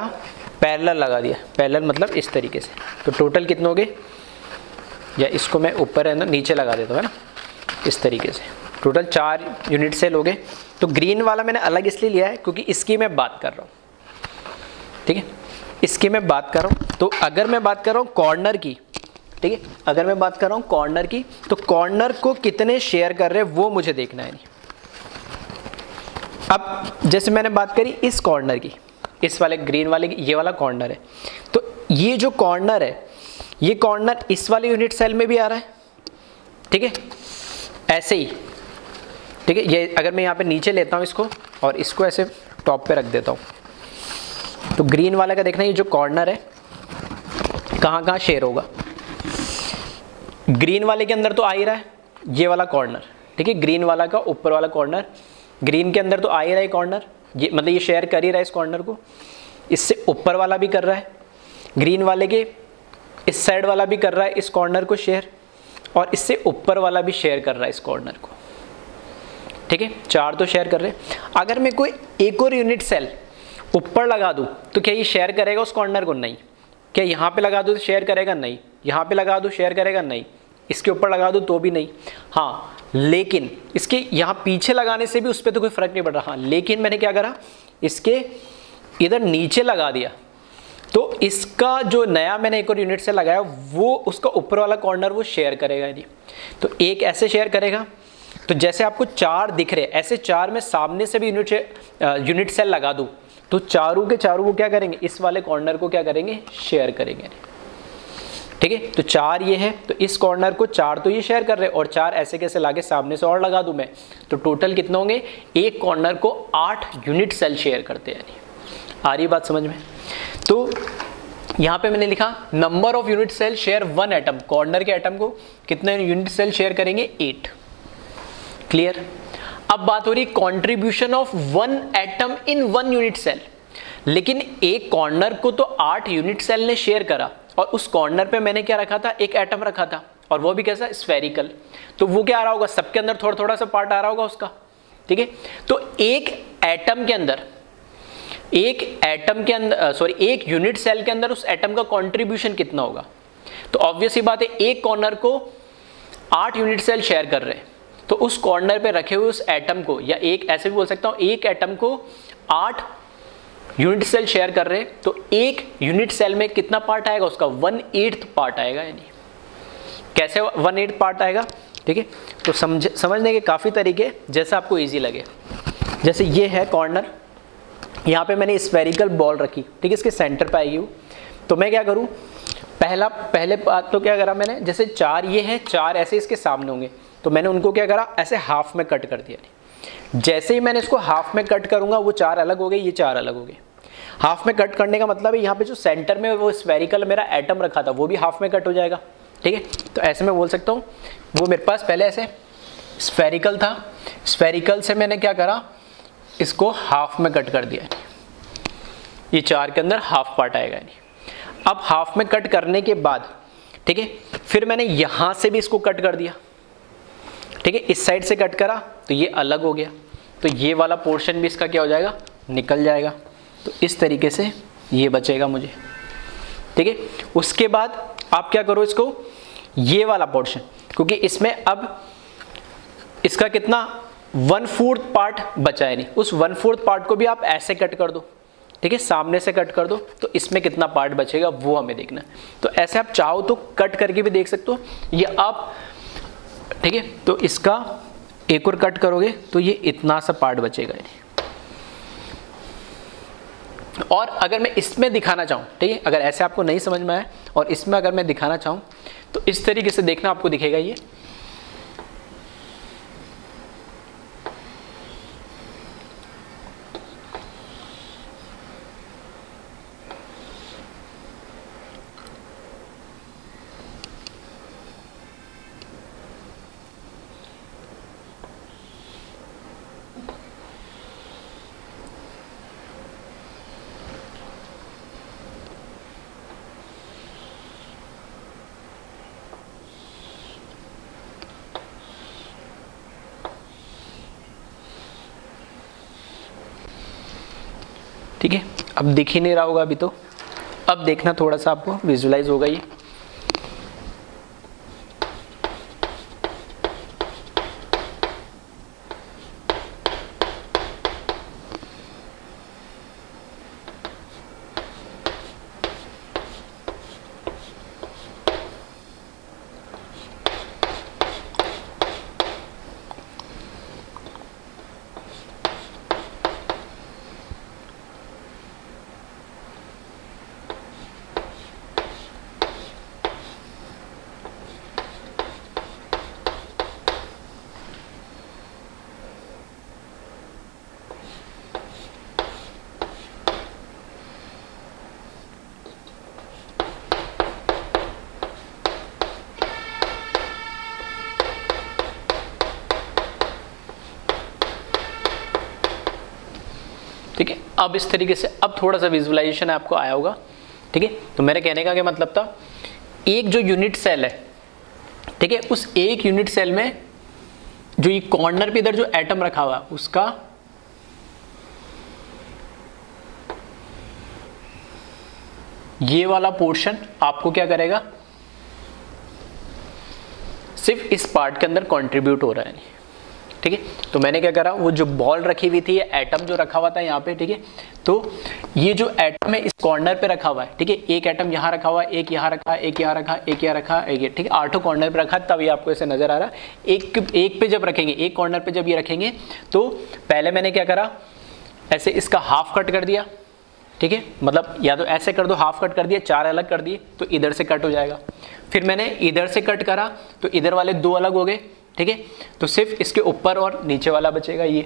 पैरेलल लगा दिया। पैरेलल मतलब इस तरीके से। तो टोटल कितने हो गए, या इसको मैं ऊपर है ना नीचे लगा देता हूँ, है ना, इस तरीके से टोटल 4 यूनिट सेल हो गए। तो ग्रीन वाला मैंने अलग इसलिए लिया है क्योंकि इसकी मैं बात कर रहा हूँ, ठीक है, इसकी मैं बात कर रहा हूँ। तो अगर मैं बात कर रहा हूँ कॉर्नर की, ठीक है, अगर मैं बात कर रहा हूँ कॉर्नर की, तो कॉर्नर को कितने शेयर कर रहे हैं वो मुझे देखना है। अब जैसे मैंने बात करी इस कॉर्नर की, इस वाले ग्रीन वाले की, ये वाला कॉर्नर है, तो ये जो कॉर्नर है, ये कॉर्नर इस वाले यूनिट सेल में भी आ रहा है, ठीक है, ऐसे ही, ठीक है। ये अगर मैं यहाँ पे नीचे लेता हूँ इसको और इसको ऐसे टॉप पे रख देता हूँ, तो ग्रीन वाला का देखना, ये जो कॉर्नर है कहाँ कहाँ शेयर होगा। ग्रीन वाले के अंदर तो आ ही रहा है ये वाला कॉर्नर, ठीक है, ग्रीन वाला का ऊपर वाला कॉर्नर, ग्रीन के अंदर तो आ ही रहा है कॉर्नर, ये मतलब ये शेयर कर ही रहा है इस कॉर्नर को, इससे ऊपर वाला भी कर रहा है, ग्रीन वाले के इस साइड वाला भी कर रहा है इस कॉर्नर को शेयर, और इससे ऊपर वाला भी शेयर कर रहा है इस कॉर्नर को, ठीक है, 4 तो शेयर कर रहे हैं। अगर मैं कोई एक और यूनिट सेल ऊपर लगा दूं तो क्या ये शेयर करेगा उस कॉर्नर को, नहीं। क्या यहाँ पे लगा दूं तो शेयर करेगा, नहीं। यहाँ पे लगा दूं शेयर करेगा, नहीं। इसके ऊपर लगा दूं तो भी नहीं। हाँ, लेकिन इसके यहाँ पीछे लगाने से भी उस पर तो कोई फर्क नहीं पड़ रहा। हाँ, लेकिन मैंने क्या करा, इसके इधर नीचे लगा दिया, तो इसका जो नया मैंने एक और यूनिट सेल लगाया वो उसका ऊपर वाला कॉर्नर वो शेयर करेगा नहीं। तो एक ऐसे शेयर करेगा, तो जैसे आपको 4 दिख रहे, ऐसे 4 में सामने से भी यूनिट सेल लगा दूं तो चारों के चारों वो क्या करेंगे, इस वाले कॉर्नर को क्या करेंगे, शेयर करेंगे, ठीक है। तो 4 ये है, तो इस कॉर्नर को 4 तो ये शेयर कर रहे, और 4 ऐसे कैसे लाके सामने से और लगा दूं मैं, तो टोटल कितने होंगे, एक कॉर्नर को 8 यूनिट सेल शेयर करते हैं। आ रही बात समझ में। तो यहाँ पे मैंने लिखा number of unit cell share one atom, corner के एटम को कितने यूनिट सेल शेयर करेंगे, 8। क्लियर। अब बात हो रही contribution of one atom in one unit cell, लेकिन एक कॉर्नर को तो 8 यूनिट सेल ने शेयर करा और उस कॉर्नर पे मैंने क्या रखा था, एक एटम रखा था, और वो भी कैसा, स्फेरिकल। तो वो क्या आ रहा होगा, सबके अंदर थोड़ा थोड़ा सा पार्ट आ रहा होगा उसका, ठीक है। तो एक एटम के अंदर एक यूनिट सेल के अंदर उस एटम का कंट्रीब्यूशन कितना होगा। तो ऑब्वियस ही बात है, एक कॉर्नर को 8 यूनिट सेल शेयर कर रहे हैं, तो उस कॉर्नर पे रखे हुए उस एटम को, या एक ऐसे भी बोल सकता हूं, एक एटम को 8 यूनिट सेल शेयर कर रहे हैं, तो एक यूनिट सेल में कितना पार्ट आएगा उसका, 1/8 पार्ट आएगा। यानी कैसे 1/8 पार्ट आएगा, ठीक है। तो समझने के काफ़ी तरीके, जैसा आपको ईजी लगे। जैसे ये है कॉर्नर, यहाँ पे मैंने स्फेरिकल बॉल रखी, ठीक है, इसके सेंटर पे आएगी वो। तो मैं क्या करूँ, पहले बात तो क्या करा मैंने, जैसे 4 ये है, 4 ऐसे इसके सामने होंगे, तो मैंने उनको क्या करा, ऐसे हाफ में कट कर दिया। जैसे ही मैंने इसको हाफ में कट करूंगा, वो 4 अलग हो गए, ये 4 अलग हो गए। हाफ में कट करने का मतलब है यहाँ पे जो सेंटर में वो स्फेरिकल मेरा एटम रखा था, वो भी हाफ में कट हो जाएगा, ठीक है। तो ऐसे मैं बोल सकता हूँ, वो मेरे पास पहले ऐसे स्फेरिकल था, स्फेरिकल से मैंने क्या करा, इसको हाफ में कट कर दिया। ये 4 के अंदर हाफ पार्ट आएगा। अब हाफ में कट करने के बाद, ठीक है, फिर मैंने यहां से भी इसको कट कर दिया, ठीक है, इस साइड से कट करा तो ये अलग हो गया, तो ये वाला पोर्शन भी इसका क्या हो जाएगा, निकल जाएगा। तो इस तरीके से ये बचेगा मुझे, ठीक है। उसके बाद आप क्या करो, इसको ये वाला पोर्शन, क्योंकि इसमें अब इसका कितना 1/4 पार्ट बचा है, नहीं, उस 1/4 पार्ट को भी आप ऐसे कट कर दो, ठीक है, सामने से कट कर दो, तो इसमें कितना पार्ट बचेगा वो हमें देखना है। तो ऐसे आप चाहो तो कट करके भी देख सकते हो, ये आप, ठीक है। तो इसका एक और कट करोगे तो ये इतना सा पार्ट बचेगा। और अगर मैं इसमें दिखाना चाहूँ, ठीक है, अगर ऐसे आपको नहीं समझ में आया और इसमें अगर मैं दिखाना चाहूँ, तो इस तरीके से देखना, आपको दिखेगा ये, ठीक है। अब दिख ही नहीं रहा होगा अभी, तो अब देखना, थोड़ा सा आपको विजुलाइज होगा ये। ठीक है, अब इस तरीके से अब थोड़ा सा विजुअलाइजेशन आपको आया होगा, ठीक है। तो मेरे कहने का क्या मतलब था, एक जो यूनिट सेल है, ठीक है, उस एक यूनिट सेल में जो ये कॉर्नर पे इधर जो एटम रखा हुआ है, उसका ये वाला पोर्शन आपको क्या करेगा, सिर्फ इस पार्ट के अंदर कंट्रीब्यूट हो रहा है, ठीक है। तो मैंने क्या करा, वो जो बॉल रखी हुई थी, एटम जो रखा हुआ था यहाँ पे, ठीक है, तो ये जो एटम है इस कॉर्नर पे रखा हुआ है, ठीक है, एक एटम यहाँ रखा हुआ है, एक यहाँ रखा, एक यहाँ रखा, एक यहाँ रखा, एक, ठीक है, 8 कॉर्नर पे रखा, तब ये आपको ऐसे नजर आ रहा है। एक पे जब रखेंगे, एक कॉर्नर पे जब ये रखेंगे, तो पहले मैंने क्या करा, ऐसे इसका हाफ कट कर दिया, ठीक है, मतलब या तो ऐसे कर दो, हाफ कट कर दिया, 4 अलग कर दिए, तो इधर से कट हो जाएगा। फिर मैंने इधर से कट करा, तो इधर वाले 2 अलग हो गए, ठीक है, तो सिर्फ इसके ऊपर और नीचे वाला बचेगा ये,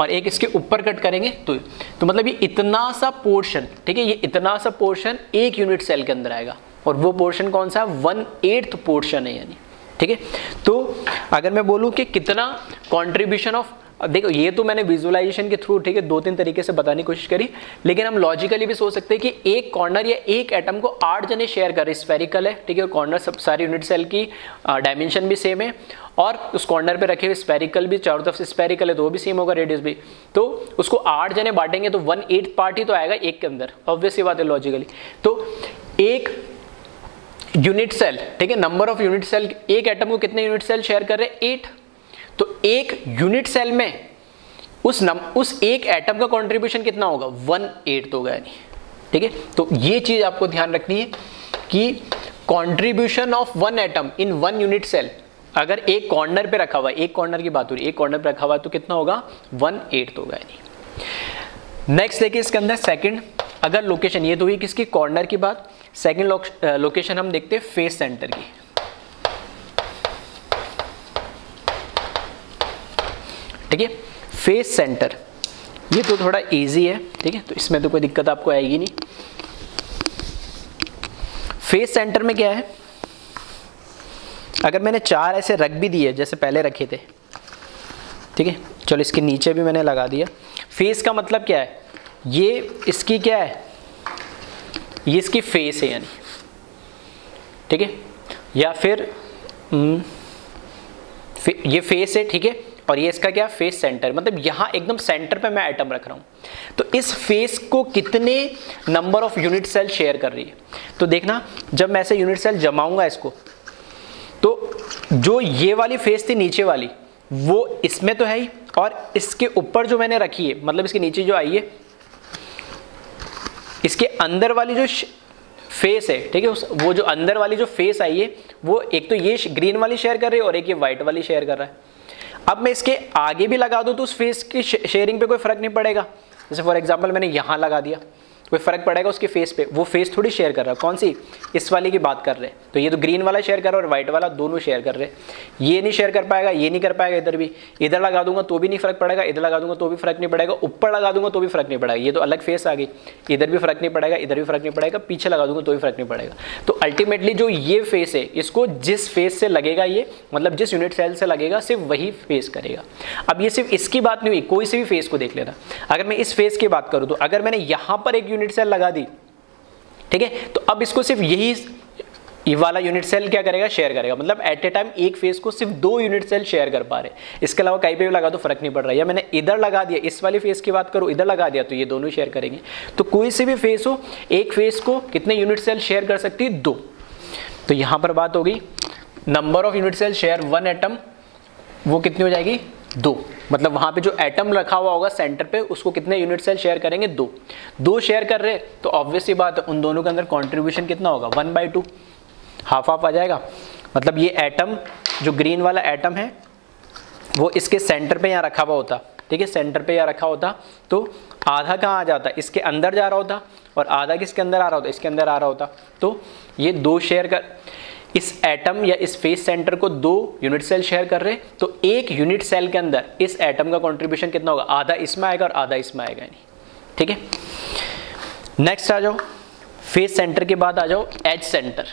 और एक इसके ऊपर कट करेंगे तो मतलब ये इतना सा पोर्शन, ठीक है, ये इतना सा पोर्शन एक यूनिट सेल के अंदर आएगा, और वो पोर्शन कौन सा है, 1/8 पोर्शन है, यानी, ठीक है। तो अगर मैं बोलूं कि कितना कंट्रीब्यूशन ऑफ अब देखो ये तो मैंने विजुअलाइजेशन के थ्रू, ठीक है, 2-3 तरीके से बताने की कोशिश करी, लेकिन हम लॉजिकली भी सोच सकते हैं कि एक कॉर्नर या एक एटम को 8 जने शेयर कर रहे, स्फेरिकल है, ठीक है, कॉर्नर सब सारी यूनिट सेल की डायमेंशन भी सेम है, और उस कॉर्नर पे रखे हुए स्फेरिकल भी चारों तरफ से स्फेरिकल है तो वो भी सेम होगा, रेडियस भी, तो उसको 8 जने बांटेंगे तो 1/8 पार्ट ही तो आएगा एक के अंदर, ऑब्वियस बात है लॉजिकली। तो एक यूनिट सेल, ठीक है, नंबर ऑफ यूनिट सेल, एक एटम को कितने यूनिट सेल शेयर कर रहे हैं, 8, तो एक यूनिट सेल में उस एक एटम का कंट्रीब्यूशन कितना होगा, 1/8 होगा यानी, ठीक है। तो ये चीज आपको ध्यान रखनी है कि contribution of one atom in one unit cell अगर एक कॉर्नर पे रखा हुआ है, एक कॉर्नर की बात हो रही है, एक कॉर्नर पे रखा हुआ है तो कितना होगा, 1/8 होगा यानी। नेक्स्ट देखिए इसके अंदर सेकंड, अगर लोकेशन, ये तो हुई किसकी, कॉर्नर की बात, सेकंड लोकेशन हम देखते हैं फेस सेंटर की, ठीक है। फेस सेंटर ये तो थोड़ा इजी है, ठीक है, तो इसमें तो कोई दिक्कत आपको आएगी नहीं। फेस सेंटर में क्या है, अगर मैंने 4 ऐसे रख भी दिए जैसे पहले रखे थे, ठीक है, चलो इसके नीचे भी मैंने लगा दिया। फेस का मतलब क्या है, ये इसकी क्या है, ये इसकी फेस है यानी, ठीक है, या फिर ये फेस है, ठीक है, और ये इसका क्या, फेस सेंटर, मतलब यहां एकदम सेंटर पे मैं एटम रख रहा हूं। तो इस फेस को कितने number of unit cell share कर रही है, तो देखना जब मैं ऐसे यूनिट सेल जमाऊंगा इसको, तो जो ये वाली फेस थी नीचे वाली वो इसमें तो है ही, और इसके ऊपर जो मैंने रखी है, मतलब इसके नीचे जो आई है, इसके अंदर वाली जो फेस है, ठीक है, वो जो अंदर वाली जो फेस आई है वो एक तो ये ग्रीन वाली शेयर कर रही है और एक ये व्हाइट वाली शेयर कर रहा है। अब मैं इसके आगे भी लगा दूं तो उस फेस की शेयरिंग पे कोई फर्क नहीं पड़ेगा, जैसे फॉर एग्जांपल मैंने यहां लगा दिया, कोई फर्क पड़ेगा उसके फेस पे, वो फेस थोड़ी शेयर कर रहा है, कौन सी, इस वाली की बात कर रहे हैं, तो ये तो ग्रीन वाला शेयर कर रहा है और व्हाइट वाला, दोनों शेयर कर रहे हैं। ये नहीं शेयर कर पाएगा, ये नहीं कर पाएगा, इधर भी, इधर लगा दूंगा तो भी नहीं फर्क पड़ेगा, इधर लगा दूंगा तो भी फर्क नहीं पड़ेगा, ऊपर लगा दूंगा तो भी फर्क नहीं पड़ेगा, ये तो अलग फेस आ गई, इधर भी फर्क नहीं पड़ेगा, इधर भी फर्क नहीं पड़ेगा, पीछे लगा दूंगा तो भी फर्क नहीं पड़ेगा। तो अल्टीमेटली जो ये फेस है, इसको जिस फेस से लगेगा, ये मतलब जिस यूनिट सेल से लगेगा सिर्फ वही फेस करेगा। अब ये सिर्फ इसकी बात नहीं हुई, कोई से भी फेस को देख लेना। अगर मैं इस फेस की बात करूं तो अगर मैंने यहां पर एक यूनिट सेल लगा दी, ठीक है, तो अब इसको सिर्फ ये वाला यूनिट सेल क्या करेगा, शेयर करेगा, मतलब एट ए टाइम एक फेस को सिर्फ 2 यूनिट सेल शेयर कर पा रहे, इसके अलावा कहीं पे भी लगा तो फर्क नहीं पड़ रहा है। या मैंने इधर लगा दिया, इस वाली फेस की बात करूं, इधर लगा दिया तो ये दोनों शेयर करेंगे। तो कोई से भी फेस हो, एक फेस को कितने यूनिट सेल शेयर कर सकती है, 2। तो यहां पर बात होगी number of unit cell share one atom, वो कितनी हो जाएगी, 2, मतलब वहां पे जो एटम रखा हुआ होगा सेंटर पे उसको कितने यूनिट सेल शेयर करेंगे, 2 शेयर कर रहे, तो ऑब्वियस सी बात है उन दोनों के अंदर कंट्रीब्यूशन कितना होगा, 1/2, हाफ आ जाएगा। मतलब ये एटम जो ग्रीन वाला एटम है वो इसके सेंटर पे यहाँ रखा हुआ होता, ठीक है, सेंटर पे यहाँ रखा होता, तो आधा कहाँ आ जाता, इसके अंदर जा रहा होता, और आधा किसके अंदर आ रहा होता, इसके अंदर आ रहा होता। तो ये 2 शेयर कर, इस एटम या इस फेस सेंटर को 2 यूनिट सेल शेयर कर रहे, तो एक यूनिट सेल के अंदर इस एटम का कंट्रीब्यूशन कितना होगा, आधा इसमें आएगा और आधा इसमें आएगा नहीं, ठीक है। नेक्स्ट आ जाओ, फेस सेंटर के बाद आ जाओ एज सेंटर।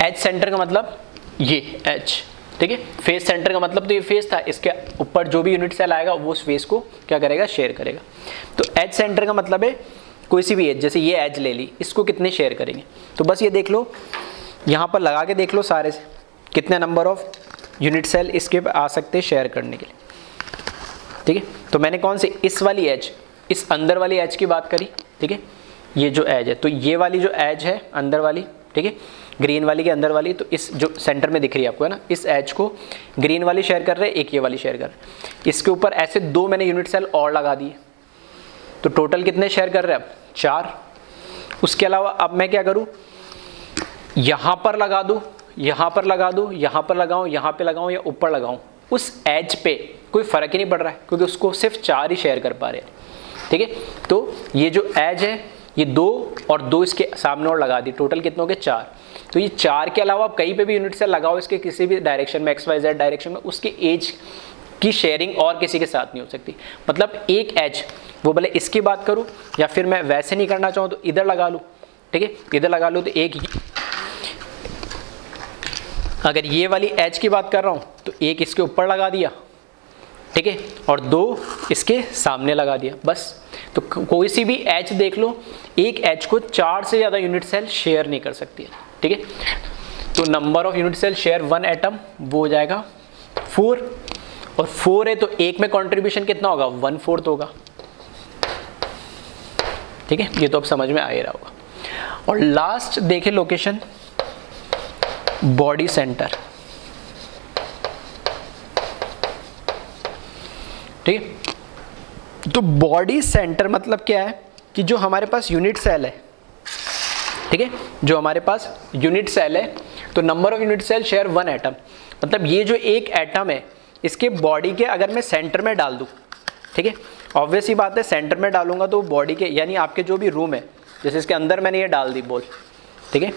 एज सेंटर का मतलब ये एज, ठीक है, फेस सेंटर का मतलब तो ये फेस था, इसके ऊपर जो भी यूनिट सेल आएगा वो उस फेस को क्या करेगा, शेयर करेगा। तो एज सेंटर का मतलब है कोई सी भी एज, जैसे ये एज ले ली, इसको कितने शेयर करेंगे, तो बस ये देख लो, यहाँ पर लगा के देख लो सारे से कितने नंबर ऑफ यूनिट सेल इसके आ सकते हैं शेयर करने के लिए, ठीक है। तो मैंने कौन सी, इस वाली एज, इस अंदर वाली एज की बात करी, ठीक है, ये जो एज है, तो ये वाली जो एज है अंदर वाली, ठीक है, ग्रीन वाली के अंदर वाली, तो इस जो सेंटर में दिख रही है आपको है ना, इस एज को ग्रीन वाली शेयर कर रहे हैं, एक ये वाली शेयर कर रहे हैं, इसके ऊपर ऐसे 2 मैंने यूनिट सेल और लगा दिए, तो टोटल कितने शेयर कर रहे हैं, अब 4। उसके अलावा अब मैं क्या करूं, यहां पर लगा दूं, यहां पर लगा दूं, यहां पर लगाऊं, यहां पे लगाऊं या ऊपर लगाऊं, उस एज पे कोई फर्क ही नहीं पड़ रहा है, क्योंकि उसको सिर्फ 4 ही शेयर कर पा रहे हैं, ठीक है। तो ये जो एज है ये 2 और 2 इसके सामने और लगा दी, टोटल कितने हो गए, 4। तो ये 4 के अलावा आप कहीं पे भी यूनिट सेल लगाओ इसके किसी भी डायरेक्शन में, XYZ डायरेक्शन में, उसकी एज की शेयरिंग और किसी के साथ नहीं हो सकती। मतलब एक एज, वो भले इसकी बात करूं या फिर मैं वैसे नहीं करना चाहूँ तो इधर लगा लूँ, ठीक है, इधर लगा लूँ, तो एक अगर ये वाली एज की बात कर रहा हूँ तो एक इसके ऊपर लगा दिया, ठीक है, और 2 इसके सामने लगा दिया, बस। तो कोई सी भी एज देख लो, एक एज को 4 से ज़्यादा यूनिट सेल शेयर नहीं कर सकती है, ठीक है। तो number of unit cell share 1 atom वो हो जाएगा 4, और 4 है तो एक में कंट्रीब्यूशन कितना होगा, 1/4 होगा, ठीक है। ये तो अब समझ में आ ही रहा होगा। और लास्ट देखें लोकेशन, बॉडी सेंटर, ठीक है। तो बॉडी सेंटर मतलब क्या है कि जो हमारे पास यूनिट सेल है, ठीक है, जो हमारे पास यूनिट सेल है, तो number of unit cell share 1 atom, मतलब ये जो एक एटम है इसके बॉडी के अगर मैं सेंटर में डाल दूं, ठीक है, ऑब्वियस ही बात है सेंटर में डालूंगा तो बॉडी के यानी आपके जो भी रूम है, जैसे इसके अंदर मैंने ये डाल दी बॉल, ठीक है,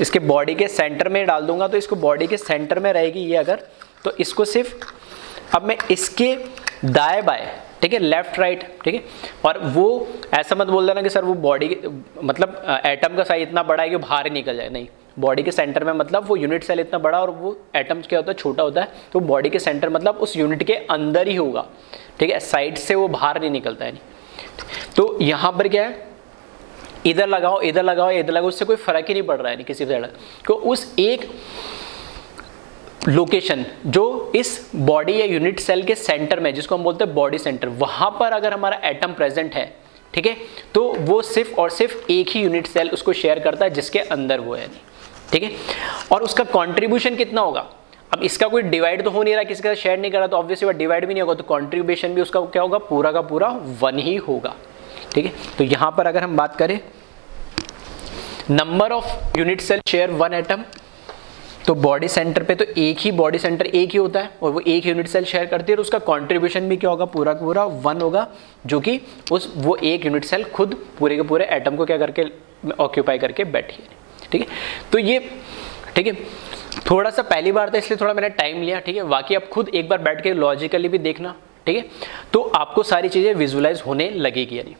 इसके बॉडी के सेंटर में डाल दूंगा तो इसको बॉडी के सेंटर में रहेगी ये अगर, तो इसको सिर्फ अब मैं इसके दाएं बाएं, ठीक है, लेफ्ट राइट, ठीक है, और वो ऐसा मत बोल देना कि सर वो बॉडी मतलब एटम का साइज इतना बड़ा है कि बाहर ही निकल जाए, नहीं, बॉडी के सेंटर में मतलब वो यूनिट सेल इतना बड़ा और वो एटम्स क्या होता है छोटा होता है, तो बॉडी के सेंटर मतलब उस यूनिट के अंदर ही होगा, ठीक है, साइड से वो बाहर नहीं निकलता है। तो यहाँ पर क्या है, इधर लगाओ इधर लगाओ इधर लगाओ, उससे कोई फर्क ही नहीं पड़ रहा है नहीं किसी भी तरह को। उस एक लोकेशन जो इस बॉडी या यूनिट सेल के सेंटर में, जिसको हम बोलते हैं बॉडी सेंटर, वहां पर अगर हमारा एटम प्रेजेंट है, ठीक है, तो वो सिर्फ और सिर्फ एक ही यूनिट सेल उसको शेयर करता है जिसके अंदर वो है, ठीक है। और उसका कंट्रीब्यूशन कितना होगा, अब इसका कोई डिवाइड तो हो नहीं रहा, किसी का शेयर नहीं कर रहा, तो ऑब्वियसली वो डिवाइड भी नहीं होगा, तो कंट्रीब्यूशन भी उसका क्या होगा, पूरा का पूरा 1 ही होगा, ठीक है। तो यहां पर अगर हम बात करें number of unit cell share 1 atom, तो बॉडी सेंटर पे तो एक ही बॉडी सेंटर एक ही होता है और वो एक यूनिट सेल शेयर करती है, और उसका कंट्रीब्यूशन भी क्या होगा, पूरा का पूरा 1 होगा, जो कि वो एक यूनिट सेल खुद पूरे के पूरे एटम को क्या करके ऑक्यूपाई करके बैठी है, ठीक है। तो ये ठीक है, थोड़ा सा पहली बार था इसलिए थोड़ा मैंने टाइम लिया, ठीक है, बाकी आप खुद एक बार बैठ के लॉजिकली भी देखना, ठीक है, तो आपको सारी चीजें विजुअलाइज होने लगेगी। यानी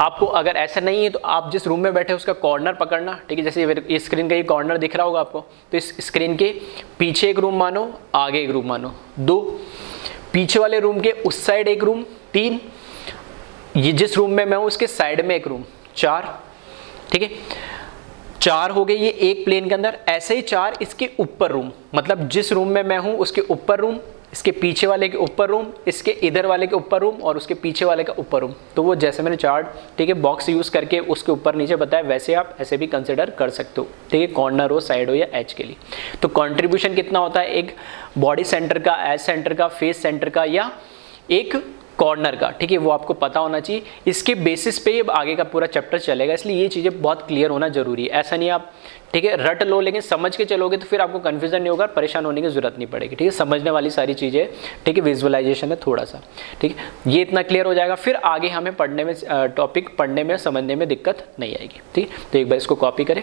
आपको अगर ऐसा नहीं है तो आप जिस रूम में बैठे उसका कॉर्नर पकड़ना, ठीक है, जैसे इस स्क्रीन का ये कॉर्नर दिख रहा होगा आपको, तो इस स्क्रीन के पीछे एक रूम मानो, आगे एक रूम मानो, 2 पीछे वाले रूम के उस साइड एक रूम, 3 ये जिस रूम में मैं हूं उसके साइड में एक रूम, 4, ठीक है, 4 हो गए ये एक प्लेन के अंदर, ऐसे ही 4 इसके ऊपर रूम, मतलब जिस रूम में मैं हूं उसके ऊपर रूम, इसके पीछे वाले के ऊपर रूम, इसके इधर वाले के ऊपर रूम और उसके पीछे वाले का ऊपर रूम। तो वो जैसे मैंने चार्ट, ठीक है, बॉक्स यूज करके उसके ऊपर नीचे बताया, वैसे आप ऐसे भी कंसिडर कर सकते हो, ठीक है, कॉर्नर हो, साइड हो या एज के लिए। तो कंट्रीब्यूशन कितना होता है एक बॉडी सेंटर का, एज सेंटर का, फेस सेंटर का या एक कॉर्नर का, ठीक है, वो आपको पता होना चाहिए। इसके बेसिस पे आगे का पूरा चैप्टर चलेगा, इसलिए ये चीज़ें बहुत क्लियर होना जरूरी है। ऐसा नहीं आप, ठीक है, रट लो, लेकिन समझ के चलोगे तो फिर आपको कंफ्यूजन नहीं होगा, परेशान होने की जरूरत नहीं पड़ेगी, ठीक है, समझने वाली सारी चीज़ें, ठीक है, विजुअलाइजेशन है थोड़ा सा, ठीक है, ये इतना क्लियर हो जाएगा, फिर आगे हमें पढ़ने में, टॉपिक पढ़ने में समझने में दिक्कत नहीं आएगी, ठीक है। तो एक बार इसको कॉपी करें।